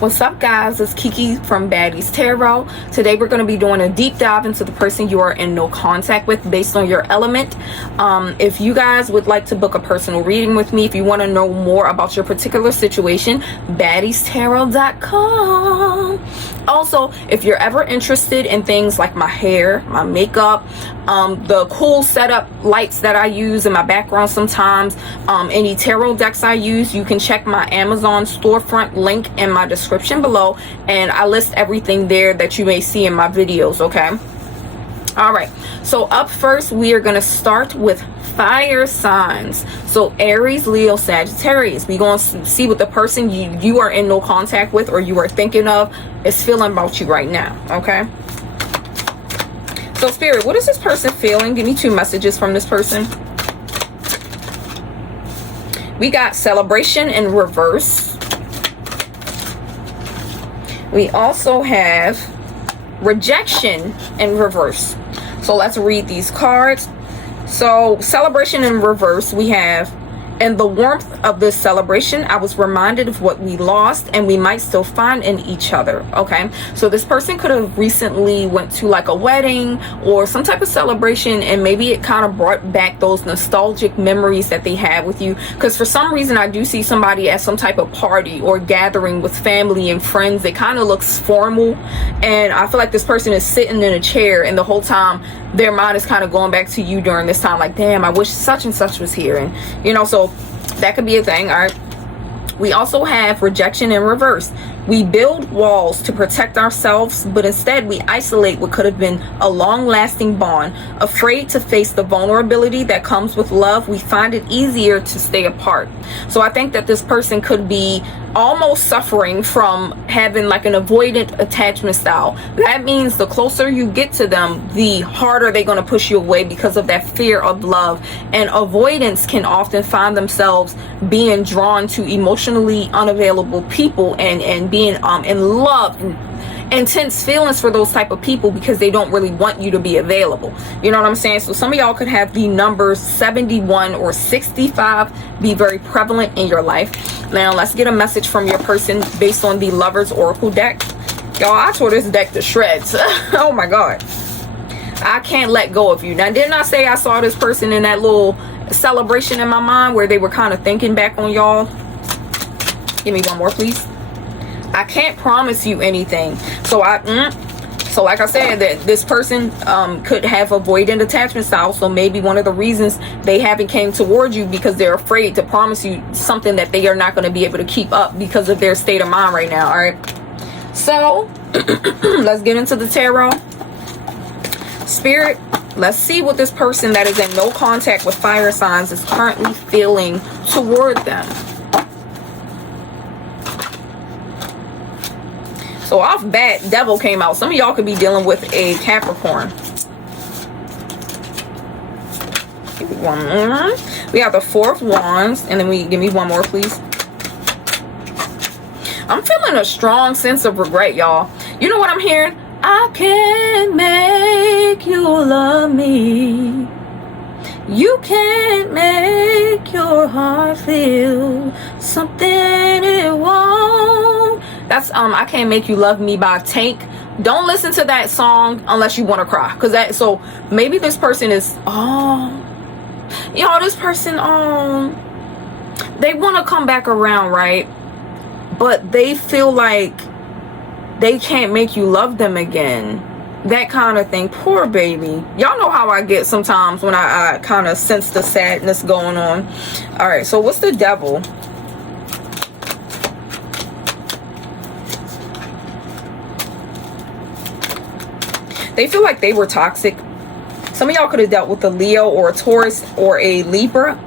What's up, guys? It's Kiki from Baddies Tarot. Today we're going to be doing a deep dive into the person you are in no contact with based on your element. If you guys would like to book a personal reading with me, if you want to know more about your particular situation, baddiestarot.com. Also, if you're ever interested in things like my hair, my makeup, the cool setup lights that I use in my background sometimes, any tarot decks I use, you can check my Amazon storefront link in my description below, and I list everything there that you may see in my videos. Okay, all right, so up first we are going to start with fire signs. So Aries, Leo, Sagittarius. We're going to see what the person you are in no contact with or you are thinking of is feeling about you right now. Okay, so Spirit, what is this person feeling? Give me two messages from this person. We got celebration in reverse. We also have rejection in reverse. So let's read these cards. So celebration in reverse, we have, in the warmth of this celebration, I was reminded of what we lost and we might still find in each other. Okay, so this person could have recently went to like a wedding or some type of celebration, and maybe it kind of brought back those nostalgic memories that they had with you, because for some reason I do see somebody at some type of party or gathering with family and friends. It kind of looks formal, and I feel like this person is sitting in a chair and the whole time their mind is kind of going back to you during this time, like, damn, I wish such and such was here. And you know, so that could be a thing. All right, we also have rejection in reverse. We build walls to protect ourselves, but instead we isolate what could have been a long-lasting bond. Afraid to face the vulnerability that comes with love, we find it easier to stay apart. So I think that this person could be almost suffering from having like an avoidant attachment style. That means the closer you get to them, the harder they're going to push you away because of that fear of love. And avoidance can often find themselves being drawn to emotionally unavailable people and being in love, intense feelings for those type of people because they don't really want you to be available. You know what I'm saying? So some of y'all could have the numbers 71 or 65 be very prevalent in your life. Now let's get a message from your person based on the Lovers Oracle deck. Y'all, I tore this deck to shreds. Oh my god, I can't let go of you. Now, didn't I say I saw this person in that little celebration in my mind where they were kind of thinking back on y'all? Give me one more, please. I can't promise you anything. So so like I said, that this person could have avoidant attachment style. So maybe one of the reasons they haven't came towards you because they're afraid to promise you something that they are not going to be able to keep up because of their state of mind right now. All right, so let's get into the tarot. Spirit, let's see what this person that is in no contact with fire signs is currently feeling toward them. So off bat, Devil came out. Some of y'all could be dealing with a Capricorn. Give me one more. We have the Four of Wands, and then give me one more, please. I'm feeling a strong sense of regret, y'all. You know what I'm hearing? I can't make you love me. You can't make your heart feel something it won't. That's I Can't Make You Love Me by Tank. Don't listen to that song unless you want to cry, because that, so maybe this person is this person they want to come back around, right? But they feel like they can't make you love them again. That kind of thing. Poor baby. Y'all know how I get sometimes when I kind of sense the sadness going on. All right, so what's the Devil? They feel like they were toxic. Some of y'all could have dealt with a Leo or a Taurus or a Libra.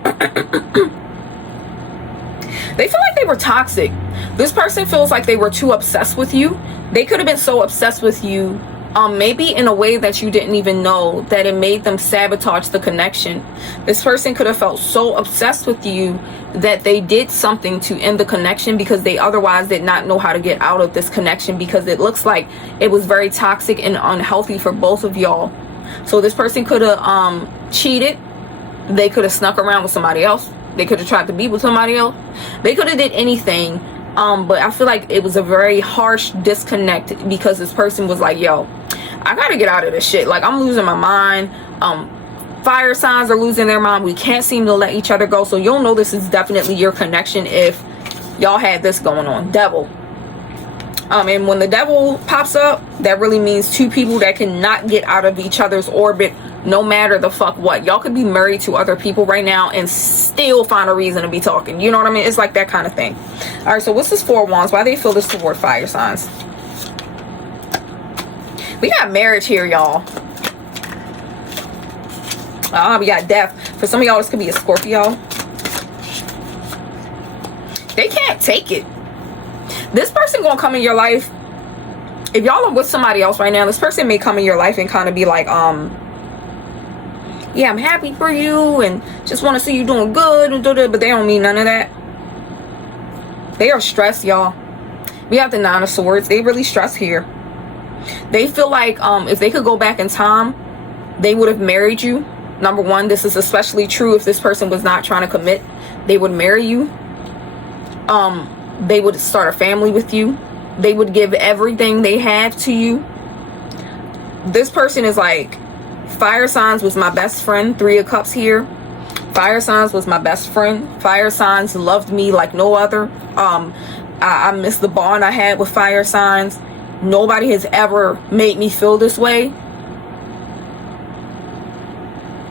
They feel like they were toxic. This person feels like they were too obsessed with you. They could have been so obsessed with you, maybe in a way that you didn't even know, that it made them sabotage the connection. This person could have felt so obsessed with you that they did something to end the connection because they otherwise did not know how to get out of this connection, because it looks like it was very toxic and unhealthy for both of y'all. So this person could have cheated. They could have snuck around with somebody else. They could have tried to be with somebody else. They could have did anything But I feel like it was a very harsh disconnect because this person was like, yo, I gotta get out of this shit. Like, I'm losing my mind. Fire signs are losing their mind. We can't seem to let each other go. So you'll know this is definitely your connection if y'all had this going on. Devil. And when the devil pops up, that really means two people that cannot get out of each other's orbit, no matter the fuck what. Y'all could be married to other people right now and still find a reason to be talking. You know what I mean? It's like that kind of thing. All right, so what's this Four of Wands? Why do they feel this toward fire signs? We got marriage here, y'all. We got death. For some of y'all, this could be a Scorpio. They can't take it. This person gonna come in your life. If y'all are with somebody else right now, this person may come in your life and kind of be like, yeah, I'm happy for you and just want to see you doing good, but they don't mean none of that. They are stressed, y'all. We have the Nine of Swords. They really stress here. They feel like if they could go back in time, they would have married you. Number one, this is especially true if this person was not trying to commit. They would marry you. They would start a family with you. They would give everything they have to you. This person is like, fire signs was my best friend. Three of Cups here. Fire signs was my best friend. Fire signs loved me like no other. I miss the bond I had with fire signs. Nobody has ever made me feel this way.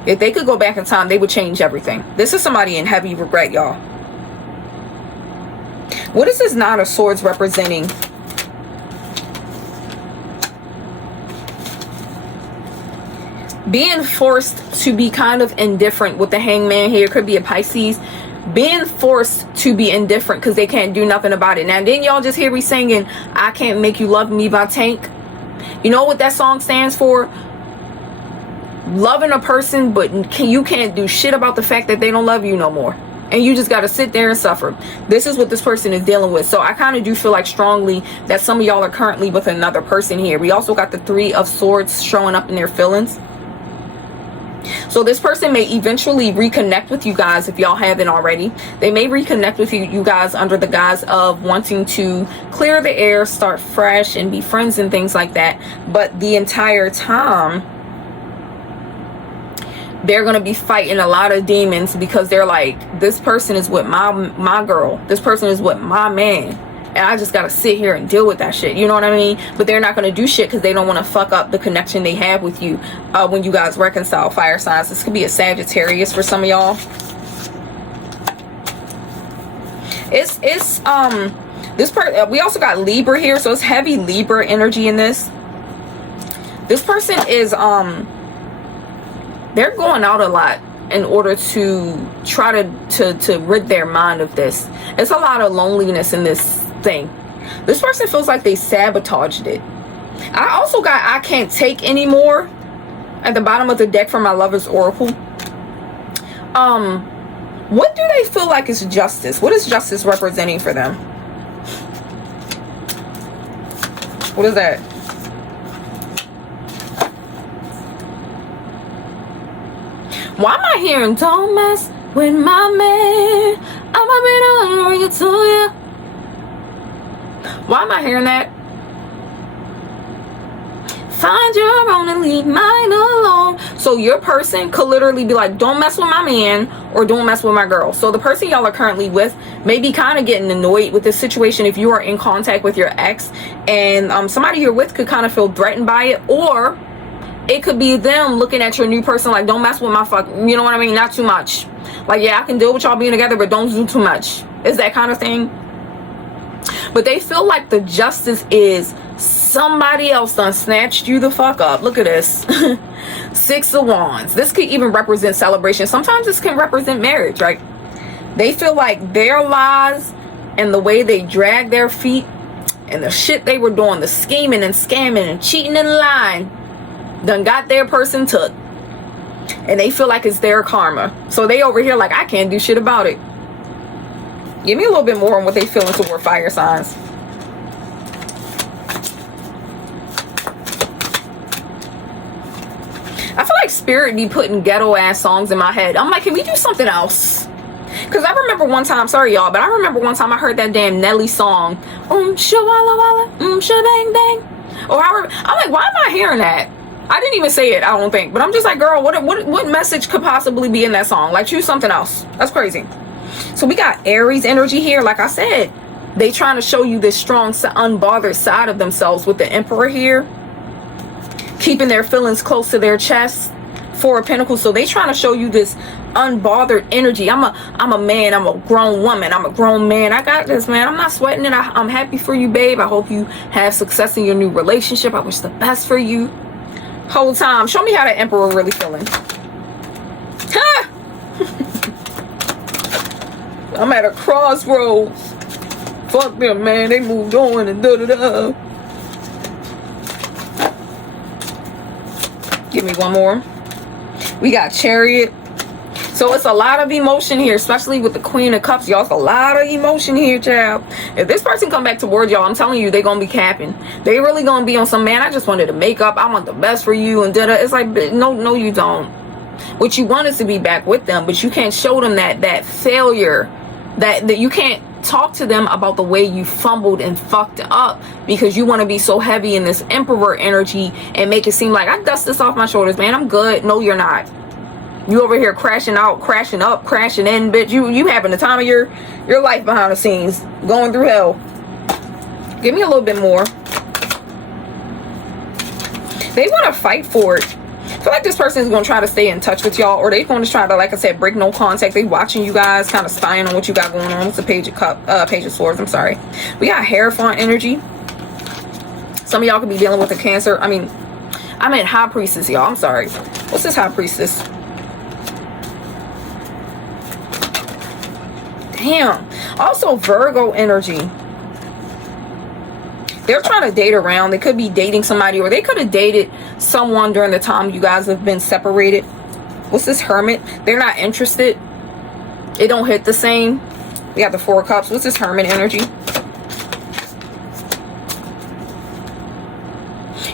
If they could go back in time, they would change everything. This is somebody in heavy regret, y'all. What is this Nine of Swords representing? Being forced to be kind of indifferent with the Hangman here. Could be a Pisces. Being forced to be indifferent because they can't do nothing about it. Now, then y'all just hear me singing, I Can't Make You Love Me by Tank. You know what that song stands for? Loving a person, but you can't do shit about the fact that they don't love you no more. And you just got to sit there and suffer. This is what this person is dealing with. So I kind of do feel like strongly that some of y'all are currently with another person here. We also got the Three of Swords showing up in their feelings. So this person may eventually reconnect with you guys if y'all haven't already. They may reconnect with you guys under the guise of wanting to clear the air, start fresh, and be friends and things like that. But the entire time, they're going to be fighting a lot of demons because they're like, this person is with my girl. This person is with my man. And I just got to sit here and deal with that shit. You know what I mean? But they're not going to do shit because they don't want to fuck up the connection they have with you when you guys reconcile. Fire signs. This could be a Sagittarius for some of y'all. We also got Libra here. So it's heavy Libra energy in this. This person is, they're going out a lot in order to try to rid their mind of this. It's a lot of loneliness in this thing. This person feels like they sabotaged it. I also got I Can't Take Anymore at the bottom of the deck for my Lover's Oracle. What do they feel like is justice? What is justice representing for them? What is that? Why am I hearing don't mess with my man? I'ma be the one to bring it to you. Why am I hearing that? Find your own and leave mine alone. So your person could literally be like, don't mess with my man or don't mess with my girl. So the person y'all are currently with may be kind of getting annoyed with this situation if you are in contact with your ex, and somebody you're with could kind of feel threatened by it, or it could be them looking at your new person like, don't mess with my fuck, you know what I mean? Not too much. Like, yeah, I can deal with y'all being together, but don't do too much. It's that kind of thing. But they feel like the justice is somebody else done snatched you the fuck up. Look at this. Six of Wands. This could even represent celebration. Sometimes this can represent marriage, right? They feel like their lies and the way they drag their feet and the shit they were doing, the scheming and scamming and cheating and lying, done got their person took, and they feel like it's their karma. So they over here like, I can't do shit about it. Give me a little bit more on what they feeling toward fire signs. I feel like spirit be putting ghetto ass songs in my head. I'm like, can we do something else? Because Because I remember one time, sorry y'all, but I remember one time I heard that damn Nelly song, shawala walla, shabang bang. Or I'm like, why am I hearing that? I didn't even say it, I don't think. But I'm just like, girl, what message could possibly be in that song? Like, choose something else. That's crazy. So we got Aries energy here. Like I said, they trying to show you this strong, unbothered side of themselves with the Emperor here. Keeping their feelings close to their chest. Four of Pentacles. So they trying to show you this unbothered energy. I'm a man. I'm a grown woman. I'm a grown man. I got this, man. I'm not sweating it. I'm happy for you, babe. I hope you have success in your new relationship. I wish the best for you. Whole time. Show me how the Emperor really feeling. Ha! I'm at a crossroads. Fuck them, man. They moved on and da-da-da. Give me one more. We got Chariot. So it's a lot of emotion here, especially with the Queen of Cups. Y'all, it's a lot of emotion here, child. If this person come back towards y'all, I'm telling you, they gonna be capping. They really gonna be on some, man, I just wanted to make up. I want the best for you and da-da. It's like, no, you don't. What you want is to be back with them, but you can't show them that failure. That you can't talk to them about the way you fumbled and fucked up because you want to be so heavy in this Emperor energy and make it seem like I dust this off my shoulders, man. I'm good. No, you're not. You over here crashing out, crashing up, crashing in, bitch. You having the time of your life behind the scenes, going through hell. Give me a little bit more. They want to fight for it. I feel like this person is going to try to stay in touch with y'all, or they're going to try to, like I said, break no contact. They watching you guys, kind of spying on what you got going on. It's a Page of Swords. I'm sorry. We got Hierophant energy. Some of y'all could be dealing with a Cancer. I meant High Priestess, y'all. I'm sorry. What's this High Priestess? Damn. Also Virgo energy. They're trying to date around. They could be dating somebody, or they could have dated someone during the time you guys have been separated. What's this Hermit? They're not interested. It don't hit the same. We got the Four of Cups. What's this Hermit energy?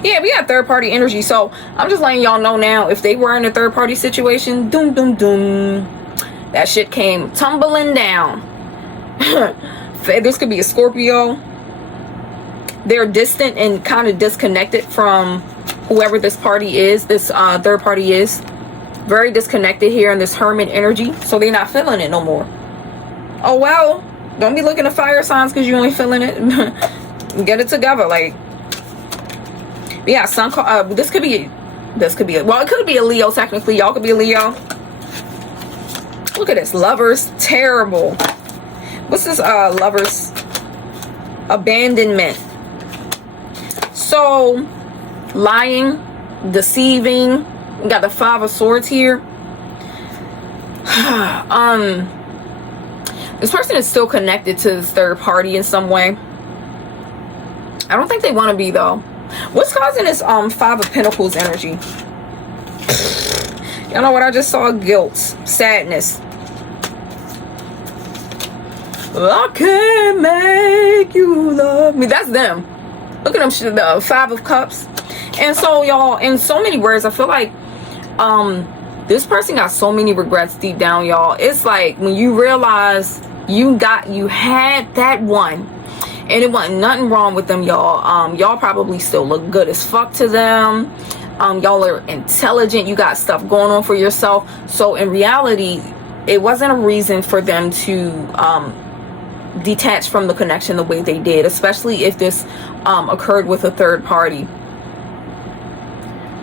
Yeah, we got third party energy. So I'm just letting y'all know now, if they were in a third party situation, doom, doom, doom. That shit came tumbling down. This could be a Scorpio. They're distant and kind of disconnected from whoever this party is, this third party is. Very disconnected here in this Hermit energy. So they're not feeling it no more. Oh, well. Don't be looking at fire signs because you ain't feeling it. Get it together. Like, yeah, sun. This could be, well, it could be a Leo technically. Y'all could be a Leo. Look at this. Lovers. Terrible. What's this Lovers? Abandonment. So, lying, deceiving. We got the Five of Swords here. This person is still connected to this third party in some way. I don't think they want to be, though. What's causing this Five of Pentacles energy? Y'all know what I just saw? Guilt, sadness. I can't make you love me. That's them. Look at them, the Five of Cups. And so, y'all, in so many words, I feel like this person got so many regrets deep down, y'all. It's like when you realize you had that one and it wasn't nothing wrong with them, y'all. Y'all probably still look good as fuck to them. Y'all are intelligent. You got stuff going on for yourself. So in reality, it wasn't a reason for them to detach from the connection the way they did, especially if this occurred with a third party.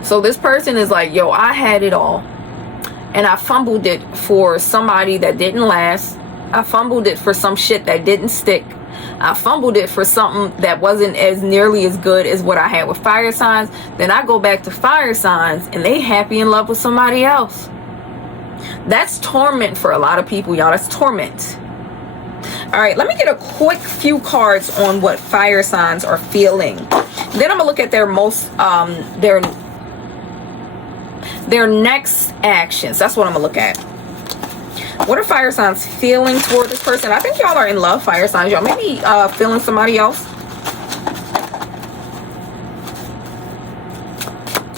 So this person is like, yo, I had it all and I fumbled it for somebody that didn't last. I fumbled it for some shit that didn't stick. I fumbled it for something that wasn't as nearly as good as what I had with fire signs. Then I go back to fire signs and they happy in love with somebody else. That's torment for a lot of people, y'all. That's torment. All right, let me get a quick few cards on what fire signs are feeling. Then I'm gonna look at their their next actions. That's what I'm gonna look at. What are fire signs feeling toward this person? I think y'all are in love, fire signs. Y'all maybe feeling somebody else.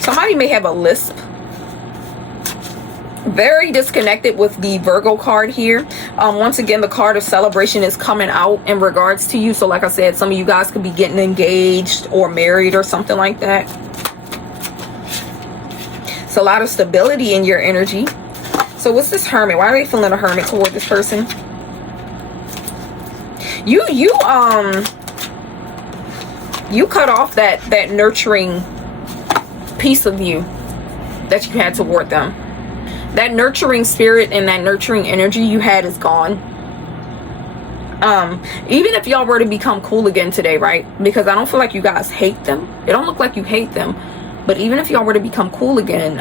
Somebody may have a lisp. Very disconnected with the Virgo card here. Once again, the card of celebration is coming out in regards to you. So like I said, some of you guys could be getting engaged or married or something like that. It's a lot of stability in your energy. So what's this Hermit? Why are they feeling a Hermit toward this person? You cut off that nurturing piece of you that you had toward them. That nurturing spirit and that nurturing energy you had is gone. Even if y'all were to become cool again today, right? Because I don't feel like you guys hate them. It don't look like you hate them. But even if y'all were to become cool again,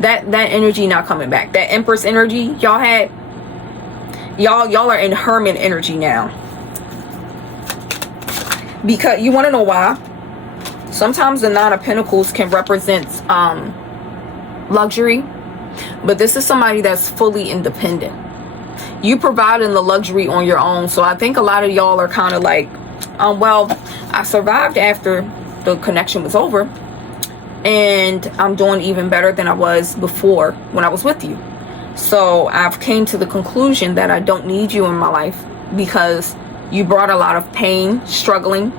that energy not coming back. That Empress energy y'all had, y'all are in Hermit energy now. Because you want to know why? Sometimes the Nine of Pentacles can represent luxury, but this is somebody that's fully independent. You providing the luxury on your own. So I think a lot of y'all are kind of like, well, I survived after the connection was over, and I'm doing even better than I was before when I was with you. So I've came to the conclusion that I don't need you in my life because you brought a lot of pain, struggling,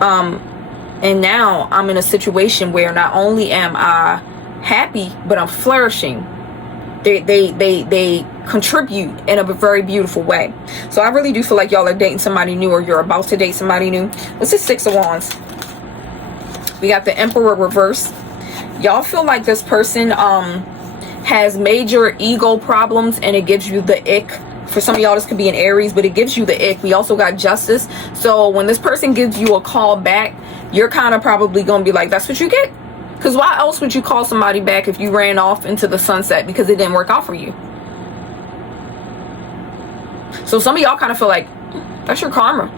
and now I'm in a situation where not only am I happy, but I'm flourishing. They contribute in a very beautiful way. So I really do feel like y'all are dating somebody new, or you're about to date somebody new. What's the Six of Wands? We got the Emperor reverse. Y'all feel like this person has major ego problems, and it gives you the ick. For some of y'all, this could be an Aries, but it gives you the ick. We also got Justice. So when this person gives you a call back, you're kind of probably going to be like, that's what you get. Because why else would you call somebody back if you ran off into the sunset because it didn't work out for you? So some of y'all kind of feel like that's your karma.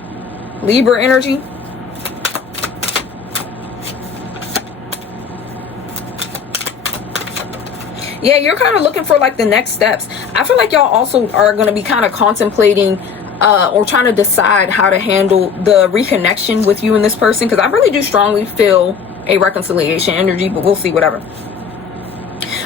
Libra energy. Yeah, you're kind of looking for like the next steps. I feel like y'all also are going to be kind of contemplating or trying to decide how to handle the reconnection with you and this person. Because I really do strongly feel a reconciliation energy, but we'll see, whatever.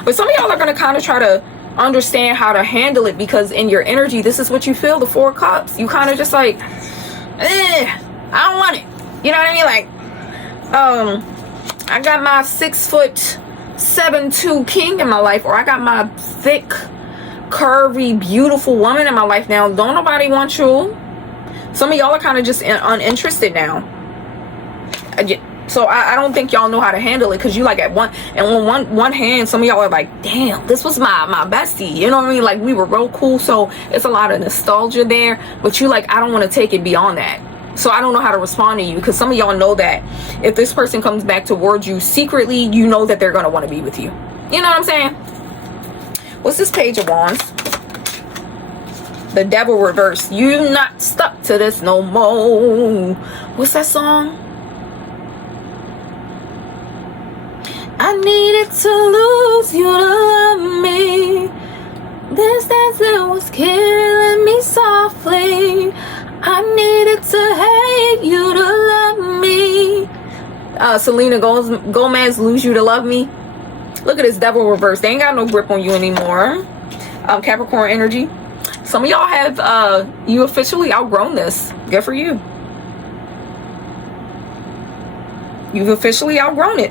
But some of y'all are going to kind of try to understand how to handle it, because in your energy, this is what you feel, the Four of Cups. You kind of just like, I don't want it. You know what I mean? Like, I got my 6'7" king in my life, or I got my thick, curvy, beautiful woman in my life now. Don't nobody want you. Some of y'all are kind of just uninterested now. So I don't think y'all know how to handle it, because you like at one hand, some of y'all are like, damn, this was my bestie. You know what I mean? Like, we were real cool. So it's a lot of nostalgia there, but you like, I don't want to take it beyond that. So I don't know how to respond to you, because some of y'all know that if this person comes back towards you secretly, you know that they're going to want to be with you. You know what I'm saying? What's this Page of Wands? The Devil reverse. You not stuck to this no more. What's that song? I needed to lose you to love me. This dance that was killing me softly. I needed to hate you to love me. Selena Gomez, Lose You to Love Me. Look at this Devil reverse. They ain't got no grip on you anymore. Capricorn energy. Some of y'all have you officially outgrown this. Good for you. You've officially outgrown it.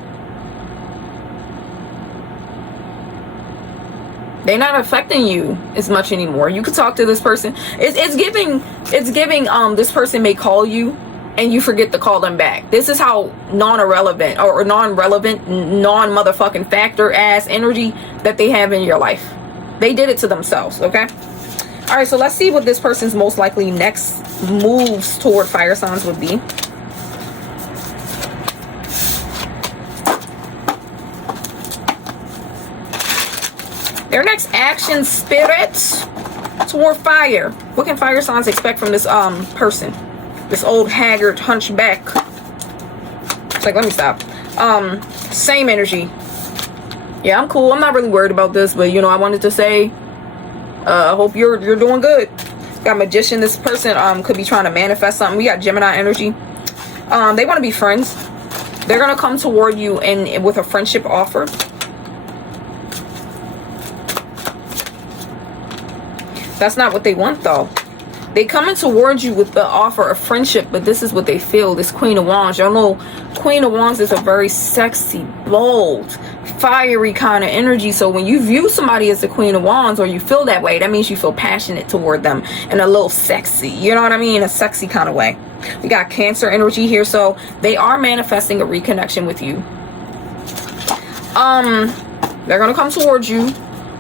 They're not affecting you as much anymore. You could talk to this person. It's giving this person may call you and you forget to call them back. This is how non-irrelevant or non-relevant, non-motherfucking factor ass energy that they have in your life. They did it to themselves, okay? All right, so let's see what this person's most likely next moves toward fire signs would be. Their next action, spirit, toward fire. What can fire signs expect from this person? This old haggard hunchback. It's like, let me stop. Same energy. Yeah, I'm cool. I'm not really worried about this, but you know, I wanted to say, I hope you're doing good. Got Magician. This person could be trying to manifest something. We got Gemini energy. They want to be friends. They're gonna come toward you and with a friendship offer. That's not what they want, though. They coming towards you with the offer of friendship, but this is what they feel. This Queen of Wands. Y'all know Queen of Wands is a very sexy, bold, fiery kind of energy. So when you view somebody as the Queen of Wands, or you feel that way, that means you feel passionate toward them and a little sexy. You know what I mean? A sexy kind of way. We got Cancer energy here. So they are manifesting a reconnection with you. They're going to come towards you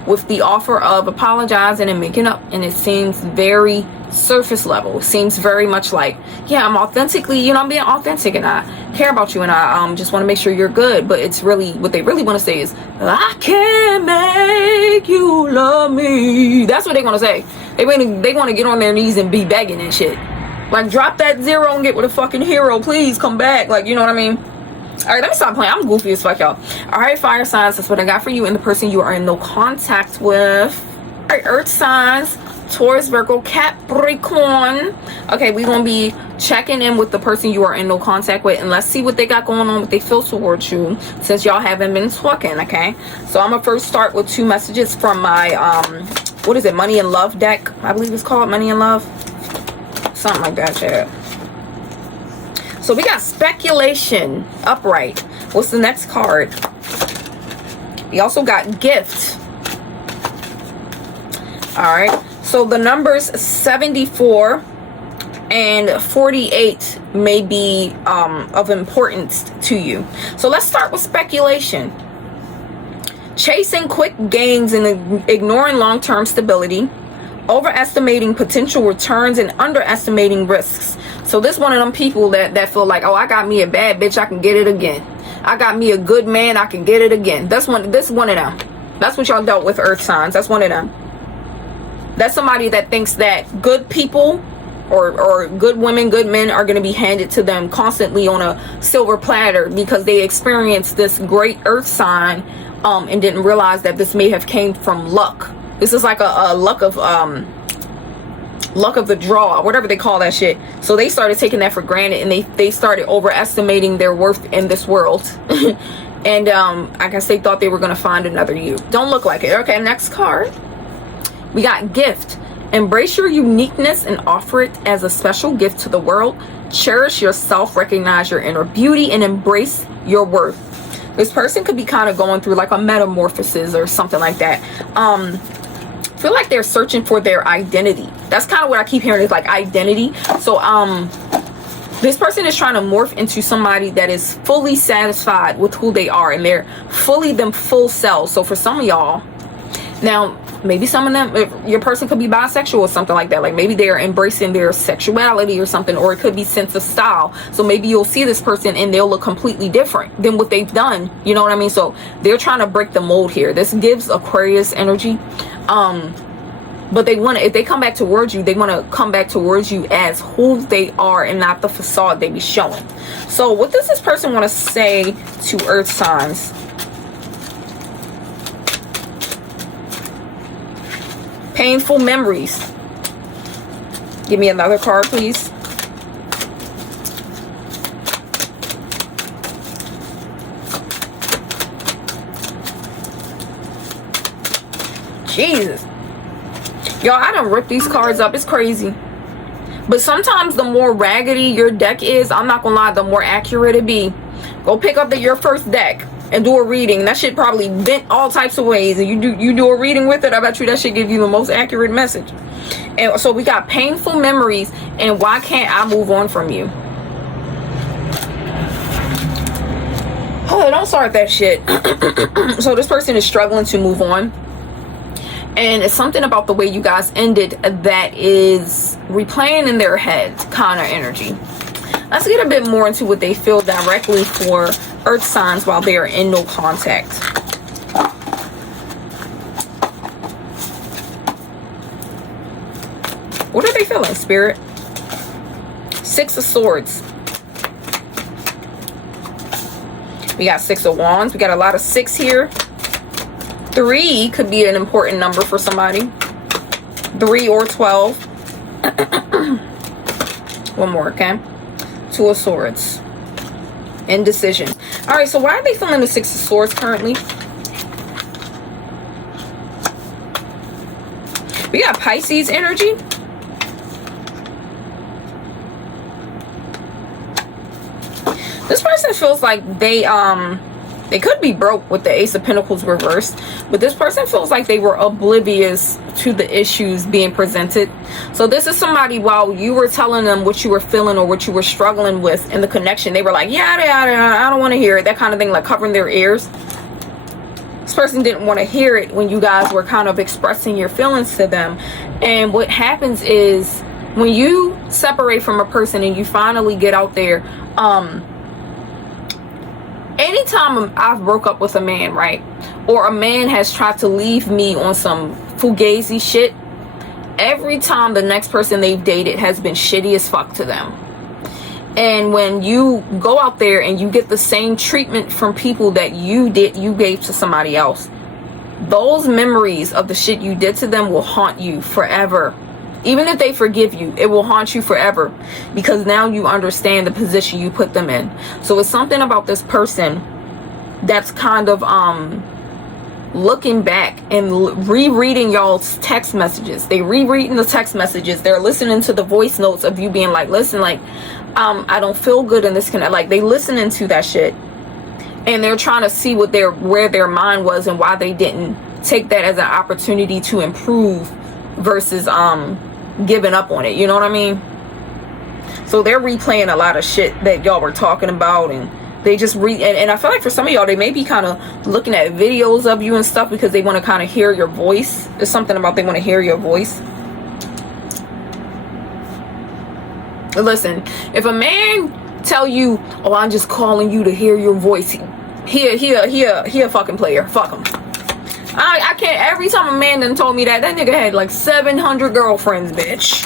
with the offer of apologizing and making up. And it seems very surface level. It seems very much like, yeah, I'm authentically, you know, I'm being authentic and I care about you and I just want to make sure you're good. But it's really, what they really want to say is, I can't make you love me. That's what they want to say. They want to get on their knees and be begging and shit. Like, drop that 0 and get with a fucking hero. Please come back. Like, you know what I mean? All right, let me stop playing. I'm goofy as fuck, y'all. All right, fire signs. That's what I got for you and the person you are in no contact with. All right, earth signs. Taurus, Virgo, Capricorn. Okay, we're going to be checking in with the person you are in no contact with. And let's see what they got going on, what they feel towards you. Since y'all haven't been talking, okay? So I'm going to first start with 2 messages from my, what is it? Money and Love deck. I believe it's called Money and Love. Something like that, yeah. So we got speculation, upright. What's the next card? We also got gift. All right. So the numbers 74 and 48 may be of importance to you. So let's start with speculation. Chasing quick gains and ignoring long-term stability. Overestimating potential returns and underestimating risks. So this one of them people that feel like, oh, I got me a bad bitch, I can get it again. I got me a good man, I can get it again. This one of them. That's what y'all dealt with, earth signs. That's one of them. That's somebody that thinks that good people or good women, good men are going to be handed to them constantly on a silver platter because they experienced this great earth sign and didn't realize that this may have came from luck. This is like a luck of the draw, whatever they call that shit. So they started taking that for granted, and they started overestimating their worth in this world. And I guess they thought they were going to find another you. Don't look like it. Okay, next card. We got gift. Embrace your uniqueness and offer it as a special gift to the world. Cherish yourself, recognize your inner beauty, and embrace your worth. This person could be kind of going through like a metamorphosis or something like that. Feel like they're searching for their identity. That's kind of what I keep hearing, is like identity. So this person is trying to morph into somebody that is fully satisfied with who they are, and they're fully them full selves. So for some of y'all, now maybe some of them, your person could be bisexual or something like that. Like maybe they're embracing their sexuality or something, or it could be sense of style. So maybe you'll see this person and they'll look completely different than what they've done. You know what I mean? So they're trying to break the mold here. This gives Aquarius energy. But they want to, if they come back towards you, they want to come back towards you as who they are and not the facade they be showing. So what does this person want to say to earth signs? Painful memories. Give me another card, please. Jesus. Y'all, I done ripped these cards up. It's crazy. But sometimes the more raggedy your deck is, I'm not gonna lie, the more accurate it be. Go pick up your first deck and do a reading. That shit probably bent all types of ways, and you do a reading with it, I bet you that shit give you the most accurate message. And so we got painful memories, and why can't I move on from you? Oh, don't start that shit. So this person is struggling to move on, and it's something about the way you guys ended that is replaying in their head kind of energy. Let's get a bit more into what they feel directly for earth signs while they are in no contact. What are they feeling, Spirit? 6 of Swords. We got 6 of Wands. We got a lot of 6 here. 3 could be an important number for somebody. 3 or 12. One more, okay? 2 of Swords. Indecision. All right, so why are they feeling the 6 of Swords currently? We got Pisces energy. This person feels like they could be broke with the Ace of Pentacles reversed, but this person feels like they were oblivious to the issues being presented. So this is somebody, while you were telling them what you were feeling or what you were struggling with in the connection, they were like, yada yada, I don't want to hear it, that kind of thing, like covering their ears. This person didn't want to hear it when you guys were kind of expressing your feelings to them. And what happens is, when you separate from a person and you finally get out there, anytime I've broke up with a man, right, or a man has tried to leave me on some fugazi shit, every time the next person they've dated has been shitty as fuck to them. And when you go out there and you get the same treatment from people that you gave to somebody else, those memories of the shit you did to them will haunt you forever. Even if they forgive you, it will haunt you forever, because now you understand the position you put them in. So it's something about this person that's kind of looking back and rereading y'all's text messages. They rereading the text messages. They're listening to the voice notes of you being like, listen, like, I don't feel good in this connect. Like, they listening to that shit, and they're trying to see where their mind was and why they didn't take that as an opportunity to improve versus giving up on it. You know what I mean? So they're replaying a lot of shit that y'all were talking about, and they just and I feel like for some of y'all, they may be kind of looking at videos of you and stuff because they want to kind of hear your voice. There's something about they want to hear your voice. Listen, if a man tell you, oh, I'm just calling you to hear your voice, he a fucking player. Fuck him. I can't. Every time a man done told me that nigga had like 700 girlfriends, bitch.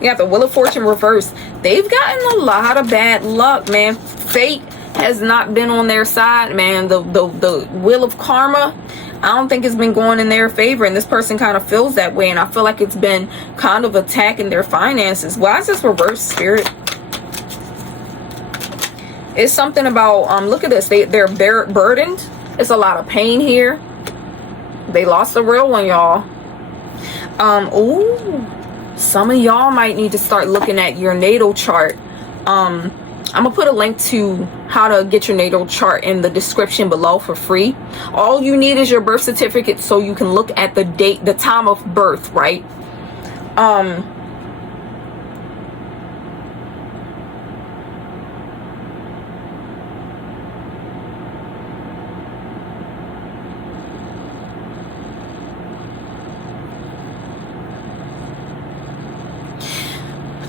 You got the Wheel of Fortune reversed. They've gotten a lot of bad luck, man. Fate has not been on their side, man. The Wheel of Karma, I don't think it's been going in their favor, and this person kind of feels that way, and I feel like it's been kind of attacking their finances. Why is this reverse, Spirit? It's something about, look at this, they're burdened. It's a lot of pain here. They lost a real one, y'all. Ooh, some of y'all might need to start looking at your natal chart. I'm gonna put a link to how to get your natal chart in the description below for free. All you need is your birth certificate so you can look at the date, the time of birth, right?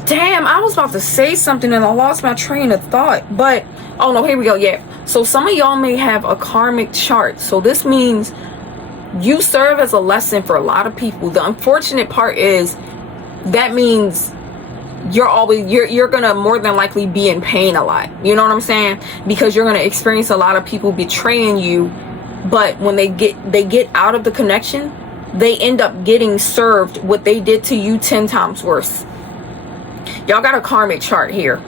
Damn, I was about to say something and I lost my train of thought. But, oh no, here we go. Yeah. So some of y'all may have a karmic chart. So this means you serve as a lesson for a lot of people. The unfortunate part is that means you're gonna more than likely be in pain a lot. You know what I'm saying? Because you're gonna experience a lot of people betraying you. But when they get out of the connection, they end up getting served what they did to you 10 times worse. Y'all got a karmic chart here.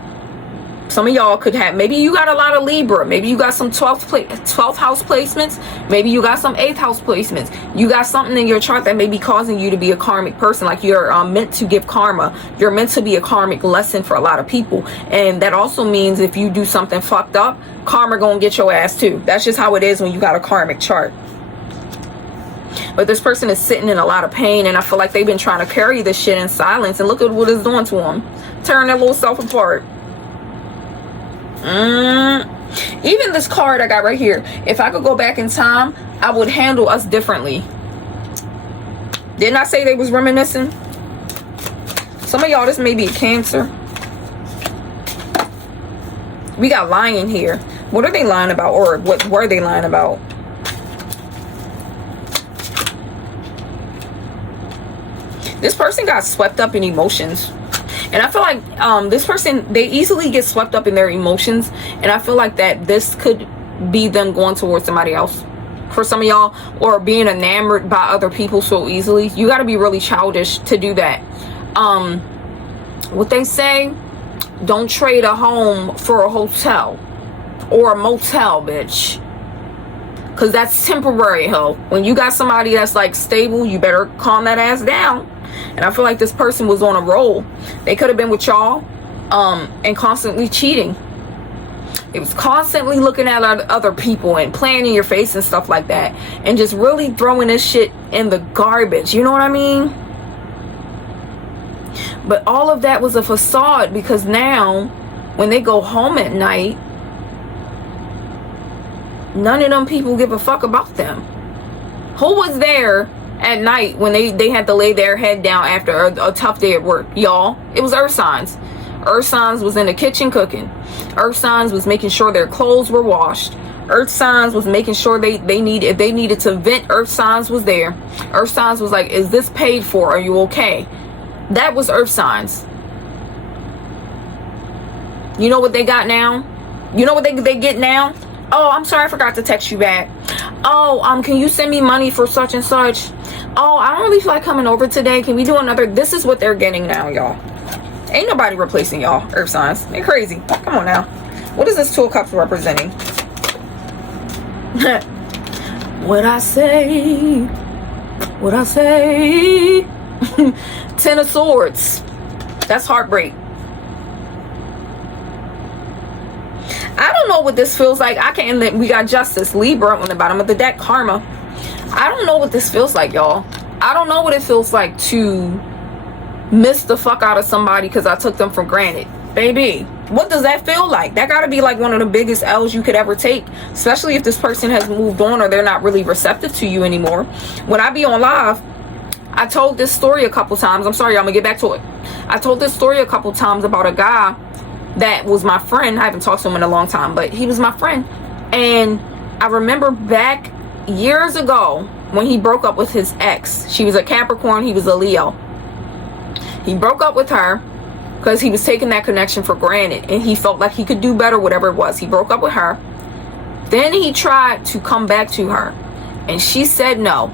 Some of y'all could have, maybe you got a lot of Libra, maybe you got some 12th house placements, maybe you got some 8th house placements. You got something in your chart that may be causing you to be a karmic person, like you're meant to give karma. You're meant to be a karmic lesson for a lot of people. And that also means if you do something fucked up, karma gonna get your ass too. That's just how it is when you got a karmic chart. But this person is sitting in a lot of pain, and I feel like they've been trying to carry this shit in silence, and look at what it's doing to them. Tearing their little self apart. Even this card I got right here, if I could go back in time, I would handle us differently. Didn't I say they was reminiscing? Some of y'all, this may be a Cancer. We got lying here. What are they lying about, or what were they lying about? This person got swept up in emotions. And I feel like this person, they easily get swept up in their emotions. And I feel like that this could be them going towards somebody else. For some of y'all, or being enamored by other people so easily. You got to be really childish to do that. What they say, don't trade a home for a hotel or a motel, bitch. Because that's temporary, ho. When you got somebody that's like stable, you better calm that ass down. And I feel like this person was on a roll. They could have been with y'all and constantly cheating. It was constantly looking at other people and playing in your face and stuff like that. And just really throwing this shit in the garbage. You know what I mean? But all of that was a facade, because now when they go home at night, none of them people give a fuck about them. Who was there at night when they had to lay their head down after a tough day at work? Y'all, it was earth signs. Earth signs was in the kitchen cooking. Earth signs was making sure their clothes were washed. Earth signs was making sure if they needed to vent, earth signs was there. Earth signs was like, is this paid for? Are you okay? That was earth signs. You know what they got now? You know what they get now? Oh, I'm sorry, I forgot to text you back. Oh, can you send me money for such and such? Oh, I don't really feel like coming over today. Can we do another? This is what they're getting now, y'all. Ain't nobody replacing y'all, earth signs. They're crazy. Come on now. What is this Two of Cups representing? What I say? What I say? Ten of Swords. That's heartbreak. I don't know what this feels like. We got Justice, Libra on the bottom of the deck, Karma. I don't know what this feels like, y'all. I don't know what it feels like to miss the fuck out of somebody because I took them for granted. Baby, what does that feel like? That gotta be like one of the biggest L's you could ever take, especially if this person has moved on or they're not really receptive to you anymore. When I be on live, I told this story a couple times. I'm sorry, I'm gonna get back to it. I told this story a couple times about a guy that was my friend. I haven't talked to him in a long time, but he was my friend. And I remember back years ago when he broke up with his ex. She was a Capricorn, he was a Leo. He broke up with her because he was taking that connection for granted, and he felt like he could do better, whatever it was. He broke up with her. Then he tried to come back to her, and she said no.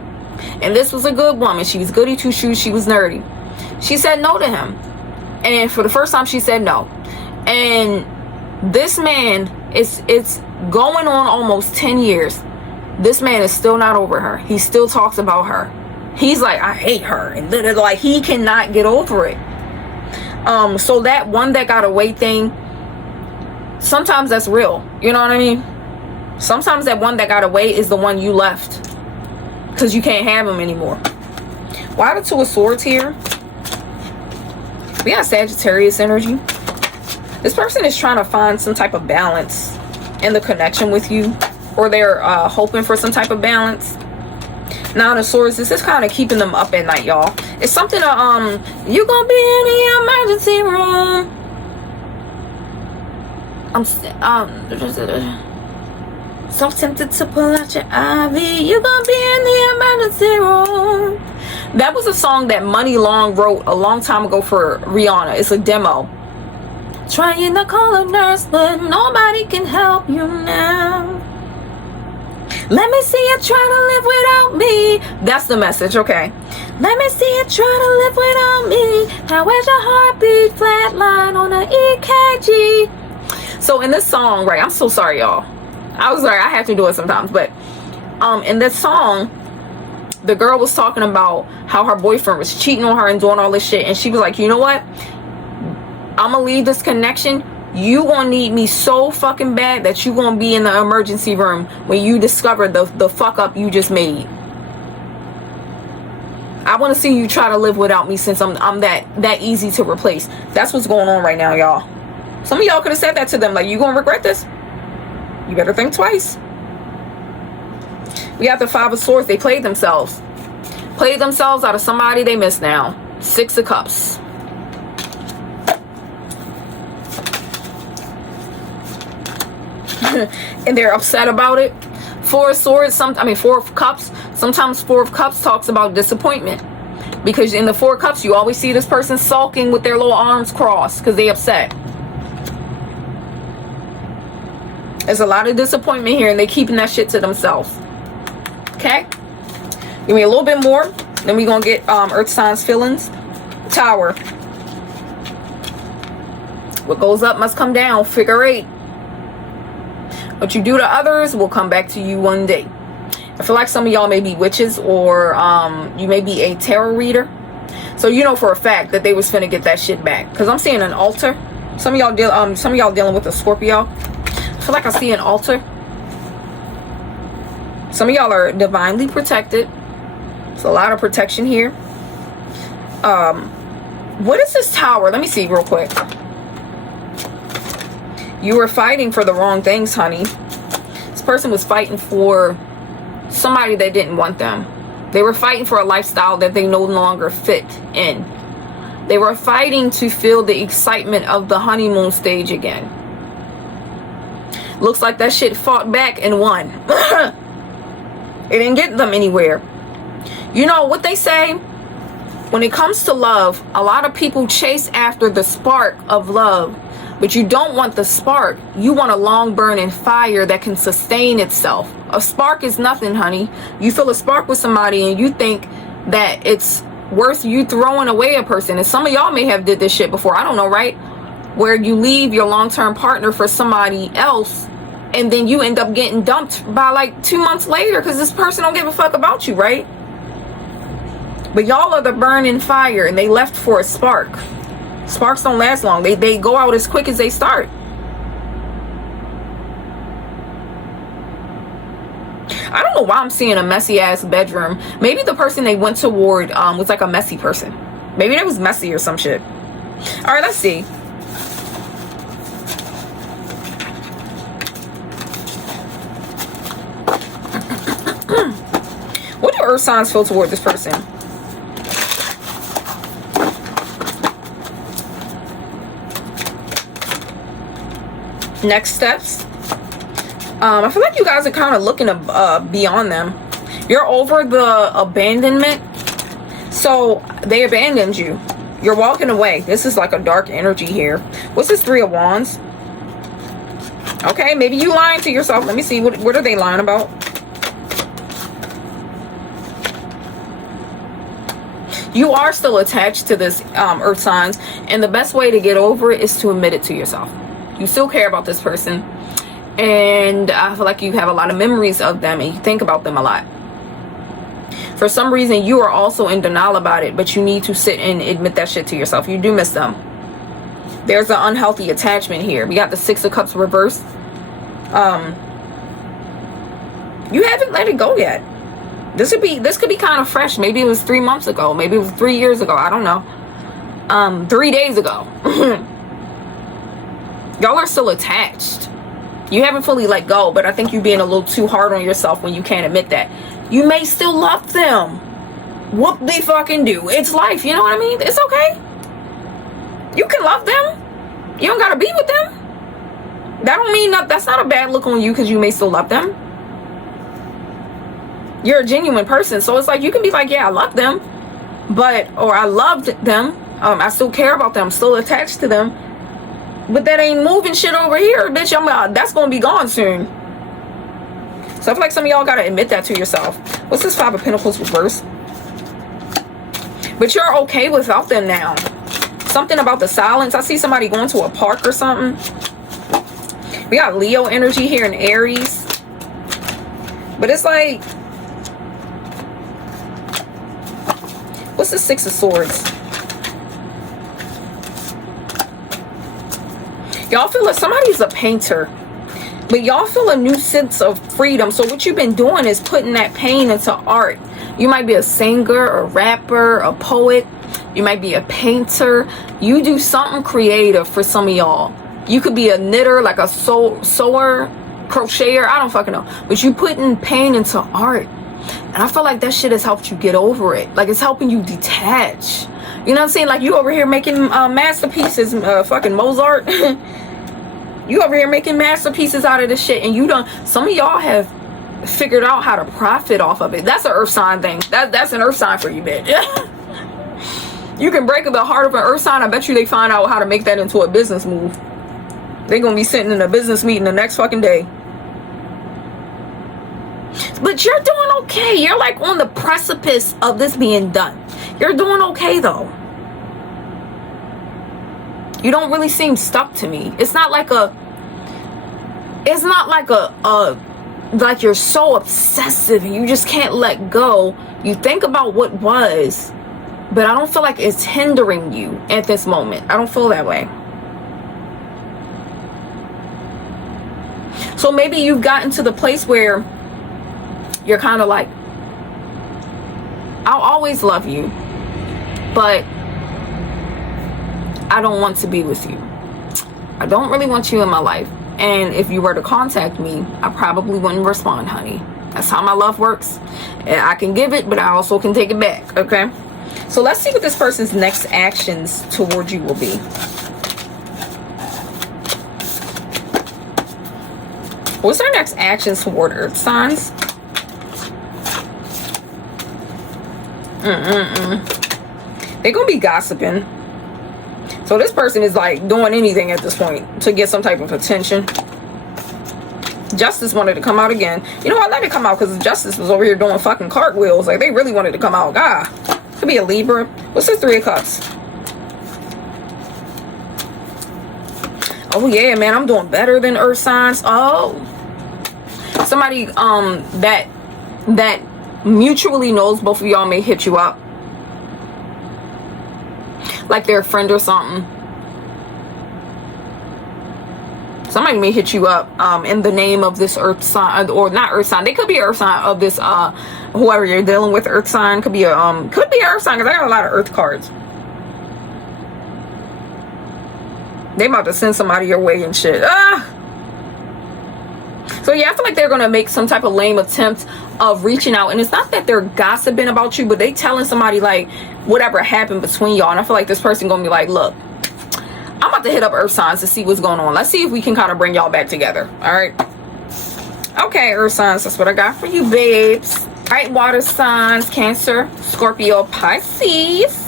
And this was a good woman. She was goody two shoes. She was nerdy. She said no to him, and for the first time she said no. And this man, it's going on almost 10 years. This man is still not over her. He still talks about her. He's like, I hate her, and like he cannot get over it. So that one that got away thing, sometimes that's real. You know what I mean? Sometimes that one that got away is the one you left because you can't have him anymore. Why the Two of Swords here? We got Sagittarius energy. This person is trying to find some type of balance in the connection with you, or they're hoping for some type of balance. Nine of Swords, this is kind of keeping them up at night, y'all. It's something you gonna be in the emergency room. I'm so tempted to pull out your IV. You gonna be in the emergency room. That was a song that Money Long wrote a long time ago for Rihanna. It's a demo. Trying to call a nurse, but nobody can help you now. Let me see you try to live without me. That's the message, okay. Let me see you try to live without me. Now where's your heartbeat? Flatline on the EKG. So in this song, right, I'm so sorry, y'all. I was sorry, I have to do it sometimes. But in this song, the girl was talking about how her boyfriend was cheating on her and doing all this shit. And she was like, you know what? I'm gonna leave this connection. You gonna need me so fucking bad that you gonna be in the emergency room when you discover the fuck up you just made. I want to see you try to live without me, since I'm that easy to replace. That's what's going on right now, y'all. Some of y'all could have said that to them, like, you gonna regret this. You better think twice. We got the Five of Swords. They played themselves out of somebody they miss now. Six of Cups. And they're upset about it. Four of Swords, Four of Cups. Sometimes Four of Cups talks about disappointment, because in the Four of Cups you always see this person sulking with their little arms crossed because they upset. There's a lot of disappointment here, and they keeping that shit to themselves. Okay, give me a little bit more, then we gonna get earth signs feelings. Tower. What goes up must come down. Figure 8. What you do to others will come back to you one day. I feel like some of y'all may be witches, or you may be a tarot reader. So you know for a fact that they was finna get that shit back. Because I'm seeing an altar. Some of y'all dealing with a Scorpio. I feel like I see an altar. Some of y'all are divinely protected. There's a lot of protection here. What is this tower? Let me see real quick. You were fighting for the wrong things, honey. This person was fighting for somebody that didn't want them. They were fighting for a lifestyle that they no longer fit in. They were fighting to feel the excitement of the honeymoon stage again. Looks like that shit fought back and won. It didn't get them anywhere. You know what they say? When it comes to love, a lot of people chase after the spark of love. But you don't want the spark. You want a long burning fire that can sustain itself. A spark is nothing, honey. You feel a spark with somebody and you think that it's worth you throwing away a person. And some of y'all may have did this shit before. I don't know, right? Where you leave your long-term partner for somebody else and then you end up getting dumped by like 2 months later because this person don't give a fuck about you, right? But y'all are the burning fire and they left for a spark. Sparks don't last long. They go out as quick as they start. I don't know why I'm seeing a messy ass bedroom. Maybe the person they went toward was like a messy person. Maybe they was messy or some shit. All right, let's see. What do earth signs feel toward this person? Next steps. I feel like you guys are kind of looking beyond them. You're over the abandonment. So they abandoned you. You're walking away. This is like a dark energy here. What's this 3 of Wands? Okay, maybe you lying to yourself. Let me see. What are they lying about? You are still attached to this earth signs. And the best way to get over it is to admit it to yourself. You still care about this person. And I feel like you have a lot of memories of them and you think about them a lot. For some reason, you are also in denial about it, but you need to sit and admit that shit to yourself. You do miss them. There's an unhealthy attachment here. We got the 6 of Cups reversed. You haven't let it go yet. This could be kind of fresh. Maybe it was 3 months ago. Maybe it was 3 years ago. I don't know. 3 days ago. Y'all are still attached. You haven't fully let go, but I think you're being a little too hard on yourself when you can't admit that. You may still love them. What they fucking do. It's life, you know what I mean? It's okay. You can love them. You don't gotta be with them. That don't mean that's not a bad look on you because you may still love them. You're a genuine person, so it's like you can be like, yeah, I love them, or I loved them. I still care about them. I'm still attached to them. But that ain't moving shit over here, bitch. That's gonna be gone soon. So I feel like some of y'all gotta admit that to yourself. What's this 5 of Pentacles reverse? But you're okay without them now. Something about the silence. I see somebody going to a park or something. We got Leo energy here in Aries. But it's like, what's the 6 of Swords? Y'all feel like somebody's a painter, but y'all feel a new sense of freedom. So what you've been doing is putting that pain into art. You might be a singer, a rapper, a poet. You might be a painter. You do something creative for some of y'all. You could be a knitter, like a sewer, crocheter. I don't fucking know. But you putting pain into art. And I feel like that shit has helped you get over it. Like it's helping you detach. You know what I'm saying? Like you over here making masterpieces, fucking Mozart. You over here making masterpieces out of this shit, and you don't. Some of y'all have figured out how to profit off of it. That's an earth sign thing. That's an earth sign for you, bitch. You can break the heart of an earth sign. I bet you they find out how to make that into a business move. They're gonna be sitting in a business meeting the next fucking day. But you're doing okay. You're like on the precipice of this being done. You're doing okay though. You don't really seem stuck to me. It's not like a like you're so obsessive and you just can't let go. You think about what was, but I don't feel like it's hindering you at this moment. I don't feel that way. So maybe you've gotten to the place where you're kind of like, I'll always love you, but I don't want to be with you. I don't really want you in my life. And if you were to contact me, I probably wouldn't respond, honey. That's how my love works. And I can give it, but I also can take it back, okay? So let's see what this person's next actions towards you will be. What's their next actions toward Earth signs? They're gonna be gossiping. So this person is like doing anything at this point to get some type of attention. Justice wanted to come out again. You know, I let it come out because Justice was over here doing fucking cartwheels. Like, they really wanted to come out. God, could be a Libra. What's the Three of Cups? Oh yeah, man, I'm doing better than Earth signs. Oh, somebody that mutually knows both of y'all may hit you up, like they're a friend or something. Somebody may hit you up in the name of this Earth sign, or not Earth sign. They could be Earth sign of this whoever you're dealing with. Earth sign could be a Earth sign, because I got a lot of Earth cards. They about to send somebody your way and shit. So yeah, I feel like they're gonna make some type of lame attempt of reaching out, and it's not that they're gossiping about you, but they telling somebody like whatever happened between y'all. And I feel like this person gonna be like, look, I'm about to hit up Earth signs to see what's going on. Let's see if we can kind of bring y'all back together. All right. Okay, Earth signs, that's what I got for you, babes. All right, water signs, Cancer, Scorpio, Pisces.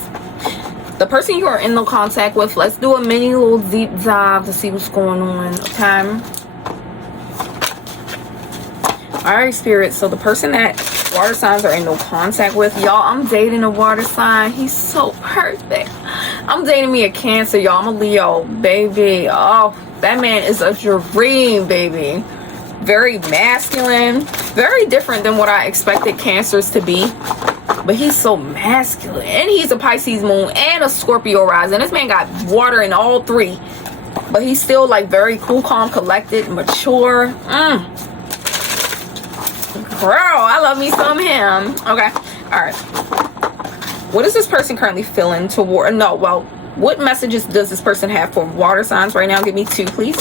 The person you are in no contact with, let's do a mini little deep dive to see what's going on. Okay. All right, Spirit. So the person that water signs are in no contact with, y'all, I'm dating a water sign. He's so perfect. I'm dating me a Cancer, y'all. I'm a Leo, baby. Oh, that man is a dream, baby. Very masculine, very different than what I expected Cancers to be. But he's so masculine, and he's a Pisces moon and a Scorpio rising. This man got water in all three, but he's still like very cool, calm, collected, mature. Girl, I love me some him. Okay, all right. What is this person currently feeling toward? No, well, what messages does this person have for water signs right now? Give me two, please.